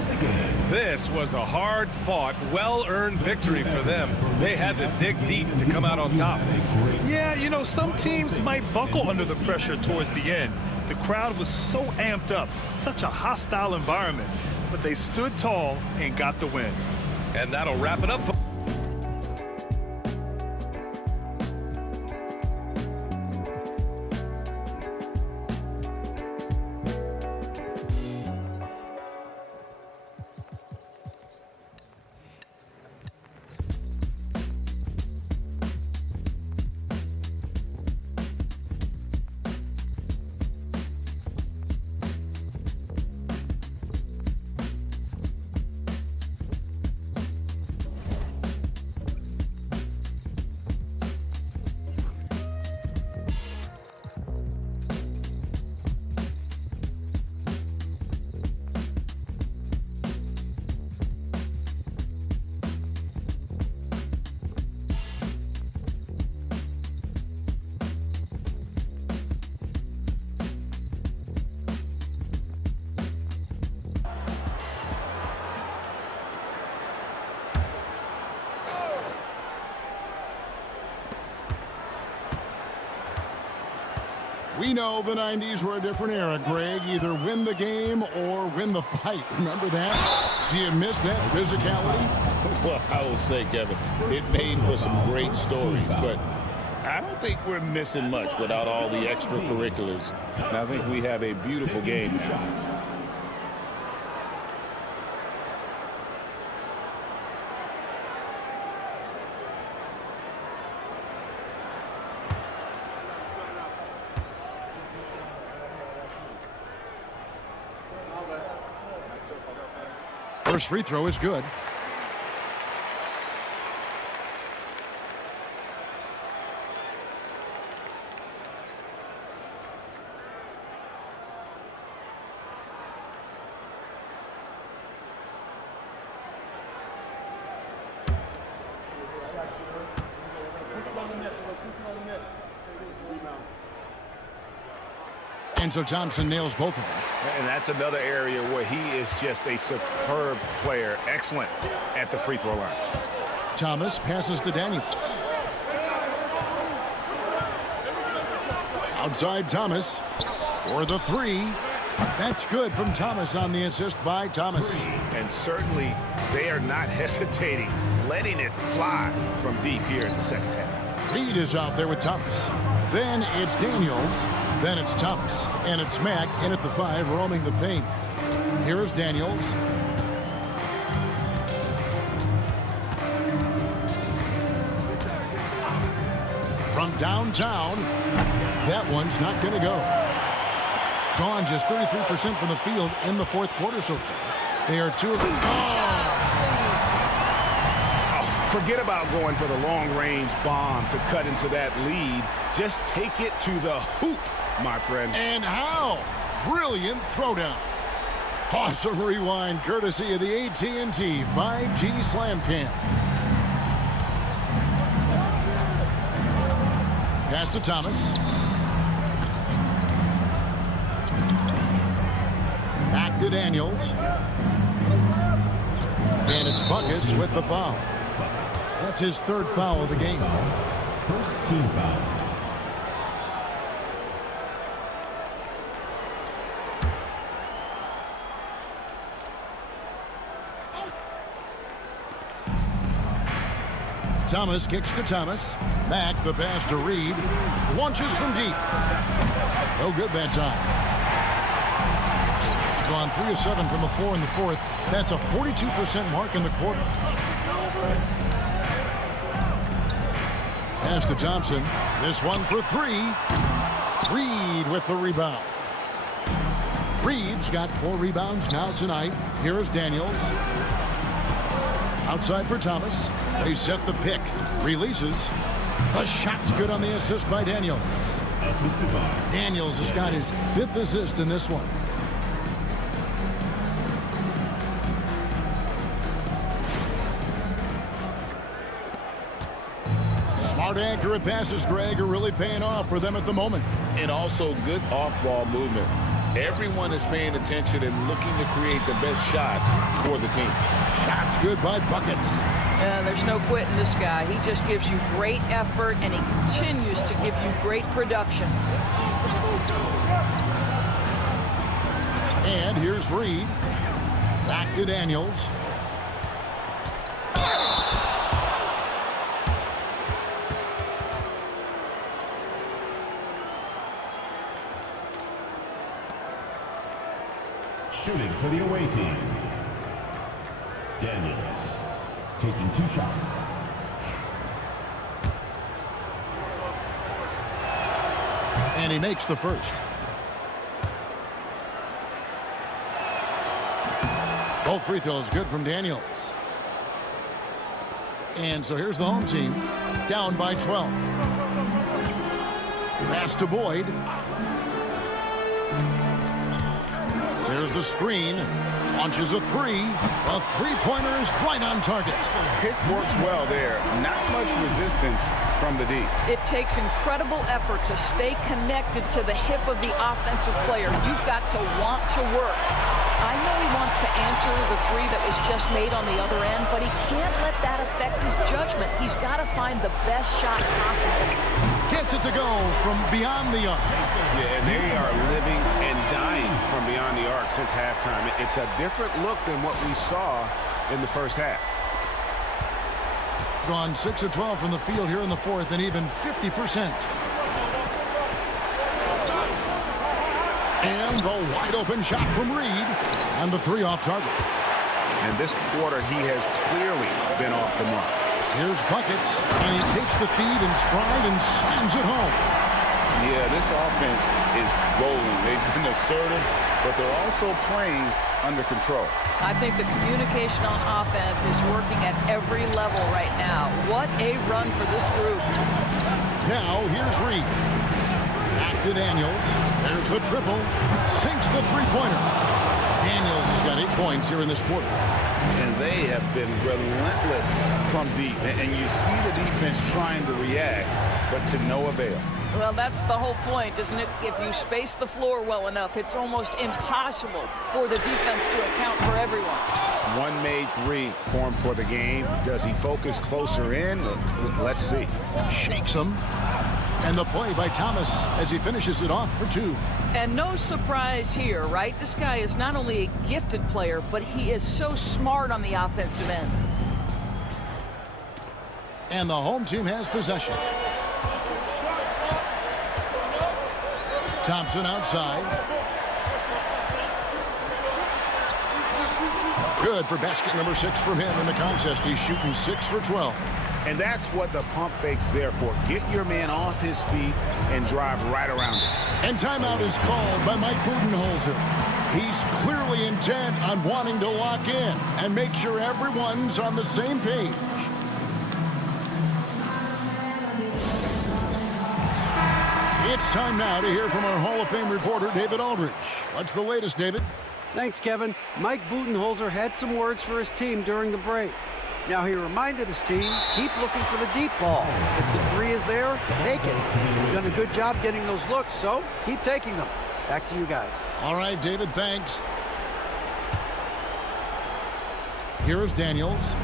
This was a hard-fought, well-earned victory for them. They had to dig deep to come out on top. Yeah, you know, some teams might buckle under the pressure towards the end. The crowd was so amped up, such a hostile environment, but they stood tall and got the win. And that'll wrap it up for We know the 90s were a different era, Greg. Either win the game or win the fight. Remember that? Do you miss that physicality? Well, I will say, Kevin, it made for some great stories, but I don't think we're missing much without all the extracurriculars. And I think we have a beautiful game now. First free throw is good. And so Johnson nails both of them. And that's another area where he is just a superb player. Excellent at the free throw line. Thomas passes to Daniels. Outside Thomas for the three. That's good from Thomas on the assist by Thomas. And certainly they are not hesitating, letting it fly from deep here in the second half. Reed is out there with Thomas. Then it's Daniels. Then it's Thomas. And it's Mack in at the 5, roaming the paint. Here's Daniels. From downtown, that one's not going to go. Gone just 33% from the field in the fourth quarter so far. They are 2 of the... Forget about going for the long-range bomb to cut into that lead. Just take it to the hoop, my friend. And how? Brilliant throwdown. Awesome rewind courtesy of the AT&T 5G Slam Cam. Pass to Thomas. Back to Daniels. And it's Buckets with the foul. That's his 3rd foul of the game. First team foul. Thomas kicks to Thomas. Back the pass to Reed. Launches from deep. No good that time. Gone 3 of 7 from the floor in the fourth. That's a 42% mark in the quarter. Pass to Thompson. This one for 3. Reed with the rebound. Reed's got 4 rebounds now tonight. Here is Daniels. Outside for Thomas. They set the pick. Releases. The shot's good on the assist by Daniels. Daniels has got his 5th assist in this one. Smart, accurate passes, Greg, are really paying off for them at the moment. And also good off-ball movement. Everyone is paying attention and looking to create the best shot for the team. Shots good by Buckets. There's no quitting this guy. He just gives you great effort, and he continues to give you great production. And here's Reed. Back to Daniels. Shooting for the away team. Daniels taking 2 shots. And he makes the first. Both free throws good from Daniels. And so here's the home team, down by 12. Pass to Boyd. There's the screen. Launches a 3. A 3-pointer is right on target. Pick works well there. Not much resistance from the D. It takes incredible effort to stay connected to the hip of the offensive player. You've got to want to work. I know he wants to answer the 3 that was just made on the other end, but he can't let that affect his judgment. He's got to find the best shot possible. Gets it to go from beyond the arc. Yeah, they are living and dying from beyond the arc since halftime. It's a different look than what we saw in the first half. Gone 6 of 12 from the field here in the fourth, and even 50%. And the wide open shot from Reed, and the 3 off target. And this quarter, he has clearly been off the mark. Here's Buckets, and he takes the feed in stride and slams it home. Yeah, this offense is rolling. They've been assertive, but they're also playing under control. I think the communication on offense is working at every level right now. What a run for this group. Now, here's Reed. Back to Daniels. There's the triple. Sinks the 3-pointer. Daniels has got 8 points here in this quarter. And they have been relentless from deep. And you see the defense trying to react, but to no avail. Well, that's the whole point, isn't it? If you space the floor well enough, it's almost impossible for the defense to account for everyone. One made 3 formed for the game. Does he focus closer in? Let's see. Shakes him. And the play by Thomas as he finishes it off for 2. And no surprise here, right? This guy is not only a gifted player, but he is so smart on the offensive end. And the home team has possession. Thompson outside. Good for basket number 6 from him in the contest. He's shooting 6 for 12. And that's what the pump fake's there for. Get your man off his feet and drive right around it. And timeout is called by Mike Budenholzer. He's clearly intent on wanting to lock in and make sure everyone's on the same page. It's time now to hear from our Hall of Fame reporter, David Aldridge. What's the latest, David? Thanks, Kevin. Mike Budenholzer had some words for his team during the break. Now he reminded his team, keep looking for the deep ball. If the 3 is there, take it. You've done a good job getting those looks, so keep taking them. Back to you guys. All right, David, thanks. Here's Daniels.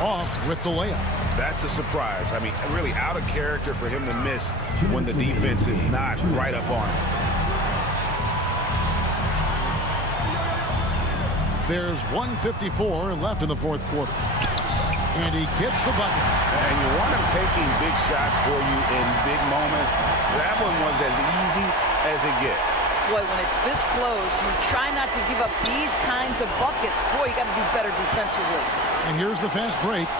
Off with the layup. That's a surprise. I mean, really out of character for him to miss when the defense is not right up on him. There's 1:54 left in the 4th quarter. And he gets the bucket. And you want him taking big shots for you in big moments. That one was as easy as it gets. Boy, when it's this close, you try not to give up these kinds of buckets. Boy, you got to do better defensively. And here's the fast break.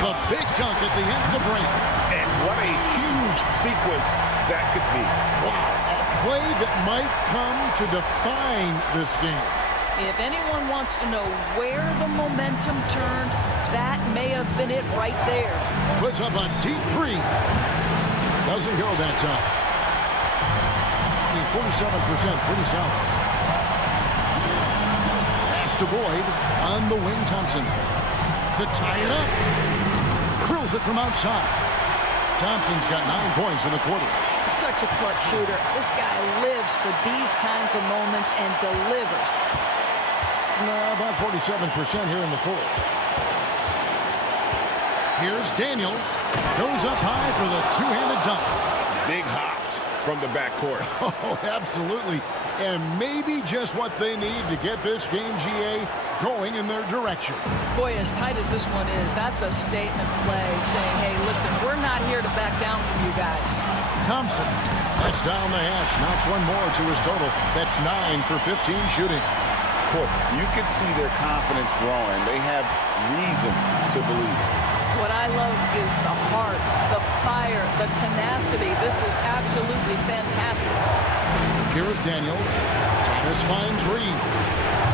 The big dunk at the end of the break. And what a huge sequence that could be. Wow, a play that might come to define this game. If anyone wants to know where the momentum turned, that may have been it right there. Puts up a deep 3. Doesn't go that time. 47%, pretty solid. Pass to Boyd on the wing. Thompson to tie it up. Drills it from outside. Thompson's got 9 points in the quarter. Such a clutch shooter. This guy lives for these kinds of moments and delivers. About 47% here in the 4th. Here's Daniels. Goes up high for the 2-handed dunk. Big hops from the backcourt. Oh, absolutely. And maybe just what they need to get this game, GA, going in their direction. Boy, as tight as this one is, that's a statement play saying, hey, listen, we're not here to back down from you guys. Thompson, that's down the hash, knocks one more to his total. That's 9 for 15 shooting. Boy, you can see their confidence growing. They have reason to believe. What I love is the heart, the fire, the tenacity. This is absolutely fantastic. Here's Daniels. Thomas finds Reed.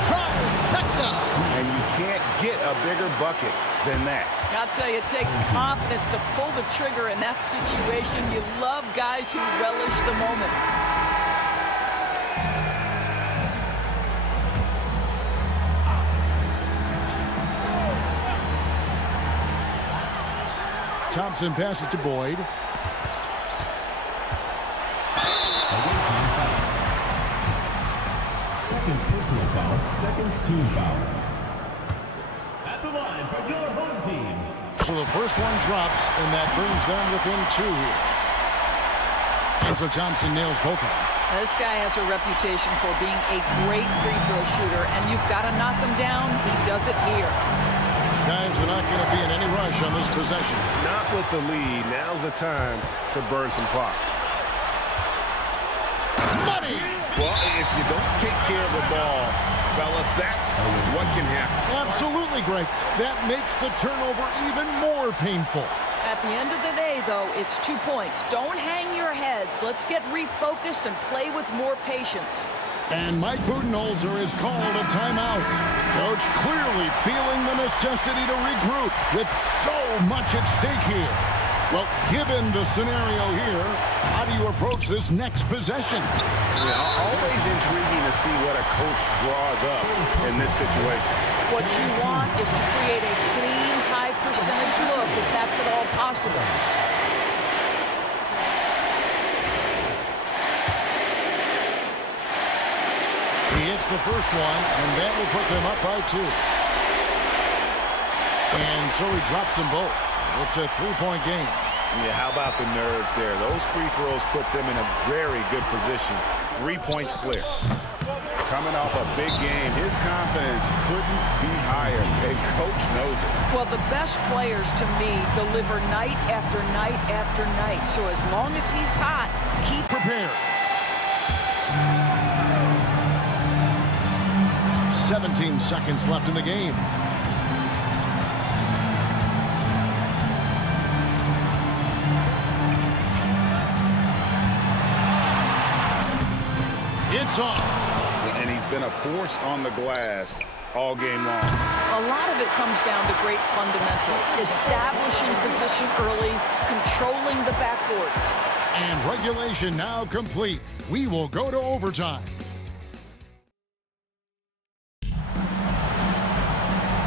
Trifecta! And you can't get a bigger bucket than that. I'll tell you, it takes confidence to pull the trigger in that situation. You love guys who relish the moment. Thompson passes to Boyd. Second personal foul, second team foul. At the line for your home team. So the first one drops, and that brings them within 2 here. And so Thompson nails both of them. This guy has a reputation for being a great free throw shooter, and you've got to knock him down. He does it here. Guys are not going to be in any rush on this possession. Not with the lead. Now's the time to burn some clock. Money! Well, if you don't take care of the ball, fellas, that's what can happen. Absolutely, Greg. That makes the turnover even more painful. At the end of the day, though, it's 2 points. Don't hang your heads. Let's get refocused and play with more patience. And Mike Budenholzer is called a timeout. Coach clearly feeling the necessity to regroup with so much at stake here. Well, given the scenario here, how do you approach this next possession? Yeah, always intriguing to see what a coach draws up in this situation. What you want is to create a clean, high percentage look if that's at all possible. He hits the first one, and that will put them up by 2. And so he drops them both. It's a three-point game. Yeah, how about the nerves there? Those free throws put them in a very good position. 3 points clear. Coming off a big game, his confidence couldn't be higher, and coach knows it. Well, the best players, to me, deliver night after night after night. So as long as he's hot, keep prepared. 17 seconds left in the game. It's off. And he's been a force on the glass all game long. A lot of it comes down to great fundamentals. Establishing position early, controlling the backboards. And regulation now complete. We will go to overtime.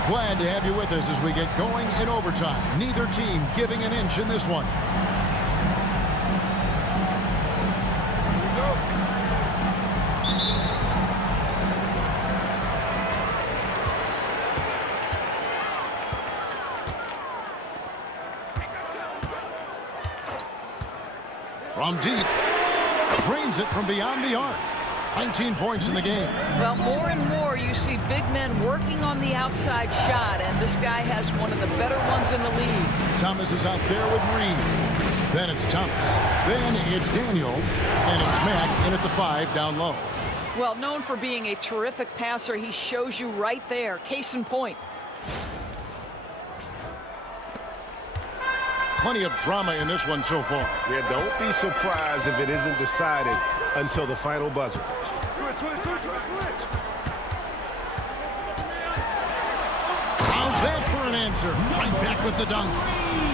Glad to have you with us as we get going in overtime. Neither team giving an inch in this one. From deep, drains it from beyond the arc. 19 points in the game. Well, more and more you see big men working on the outside shot, and this guy has one of the better ones in the league. Thomas is out there with Reed. Then it's Thomas. Then it's Daniels. And it's Mack in at the 5 down low. Well, known for being a terrific passer, he shows you right there. Case in point. Plenty of drama in this one so far. Yeah, don't be surprised if it isn't decided until the final buzzer. How's that for an answer? Right back with the dunk.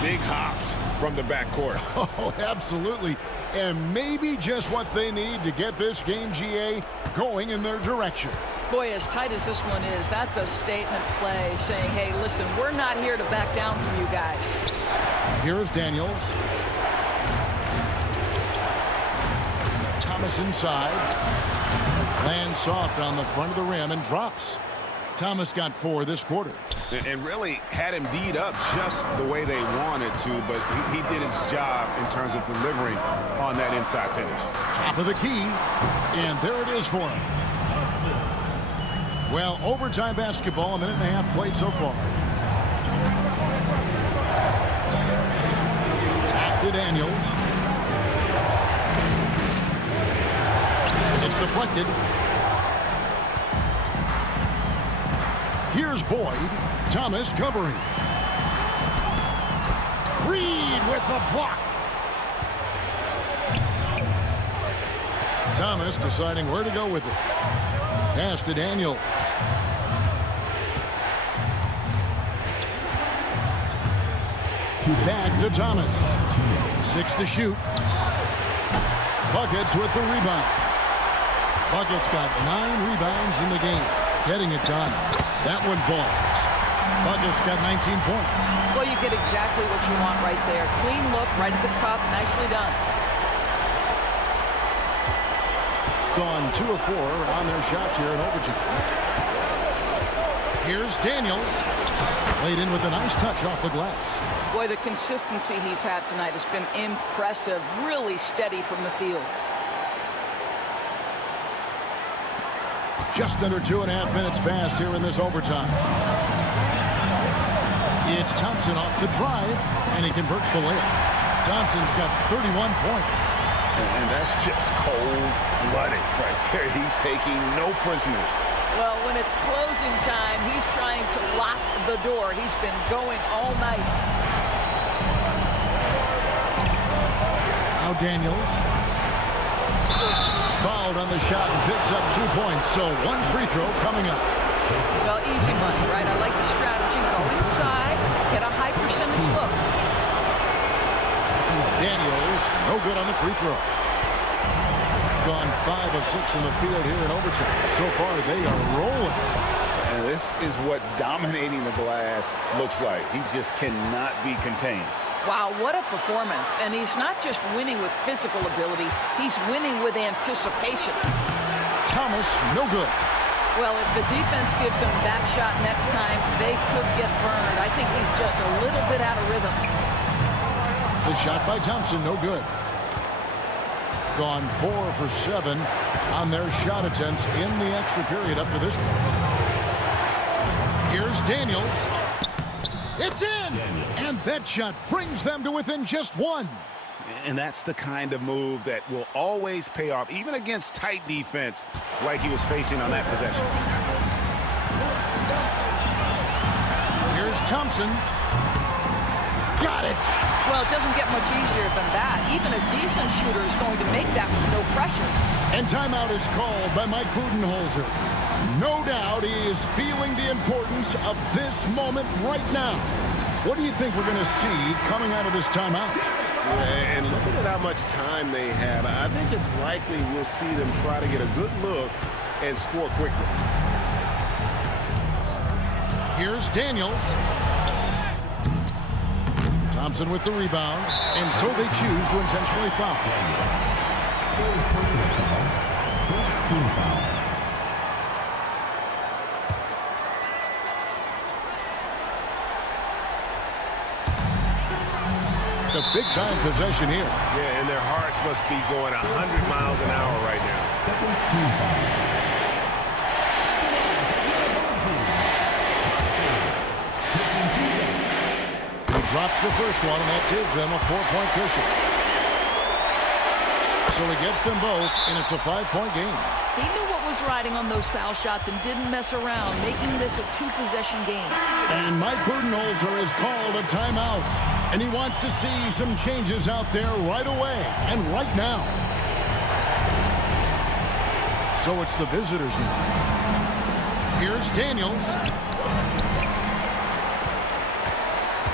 Big hops from the backcourt. Oh, absolutely. And maybe just what they need to get this game, GA, going in their direction. Boy, as tight as this one is, that's a statement play saying, hey, listen, we're not here to back down from you guys. Here is Daniels. Thomas inside. Lands soft on the front of the rim and drops. Thomas got 4 this quarter. And really had him D'd up just the way they wanted to, but he did his job in terms of delivering on that inside finish. Top of the key, and there it is for him. Well, overtime basketball, a minute and a half played so far. Back to Daniels. It's deflected. Here's Boyd. Thomas covering. Reed with the block. Thomas deciding where to go with it. Pass to Daniel. Back to Thomas. 6 to shoot. Buckets with the rebound. Buckets got 9 rebounds in the game. Getting it done. That one falls. Buckets got 19 points. Well, you get exactly what you want right there. Clean look, right at the cup. Nicely done. Gone 2 of 4 on their shots here in overtime. Here's Daniels. Laid in with a nice touch off the glass. Boy, the consistency he's had tonight has been impressive. Really steady from the field. Just under 2.5 minutes passed here in this overtime. It's Thompson off the drive, and he converts the layup. Thompson's got 31 points. And that's just cold-blooded right there. He's taking no prisoners. Well, when it's closing time, he's trying to lock the door. He's been going all night. Now Daniels. Fouled on the shot and picks up 2 points. So 1 free throw coming up. Well, easy money, right? I like the strategy. Go inside, get a high percentage look. Daniels, no good on the free throw. Gone 5 of 6 from the field here in overtime. So far, they are rolling. And this is what dominating the glass looks like. He just cannot be contained. Wow, what a performance. And he's not just winning with physical ability, he's winning with anticipation. Thomas, no good. Well, if the defense gives him that shot next time, they could get burned. I think he's just a little bit out of rhythm. The shot by Thompson, no good. Gone 4 for 7 on their shot attempts in the extra period up to this point. Here's Daniels. It's in! And that shot brings them to within just 1. And that's the kind of move that will always pay off, even against tight defense like he was facing on that possession. Here's Thompson. Got it! Well, it doesn't get much easier than that. Even a decent shooter is going to make that with no pressure. And timeout is called by Mike Budenholzer. No doubt he is feeling the importance of this moment right now. What do you think we're going to see coming out of this timeout? And looking at how much time they have, I think it's likely we'll see them try to get a good look and score quickly. Here's Daniels. Thompson with the rebound, and so they choose to intentionally foul. Personal foul. First team foul. The big-time possession here. Yeah, and their hearts must be going 100 miles an hour right now. Second team foul. He drops the first one, and that gives them a 4-point cushion. So he gets them both, and it's a 5-point game. He knew what was riding on those foul shots and didn't mess around, making this a 2-possession game. And Mike Budenholzer has called a timeout. And he wants to see some changes out there right away and right now. So it's the visitors now. Here's Daniels.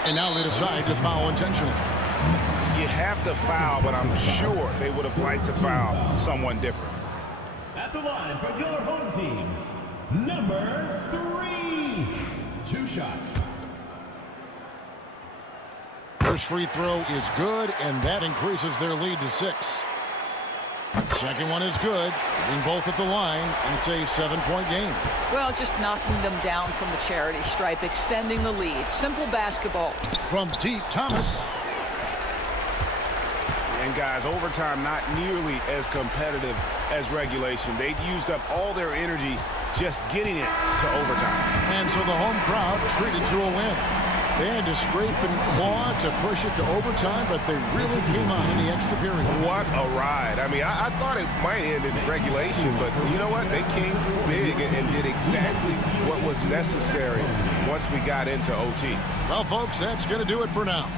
And now they decide to foul intentionally. You have to foul, but I'm sure they would have liked to foul someone different. At the line for your home team, number 3. 2 shots. First free throw is good, and that increases their lead to 6. Second one is good, hitting both at the line, and it's a 7-point game. Well, just knocking them down from the charity stripe, extending the lead. Simple basketball. From deep, Thomas. And guys, overtime not nearly as competitive as regulation. They'd used up all their energy just getting it to overtime. And so the home crowd treated to a win. They had to scrape and claw to push it to overtime, but they really came on in the extra period. What a ride. I mean, I thought it might end in regulation, but you know what? They came big and did exactly what was necessary once we got into OT. Well, folks, that's going to do it for now.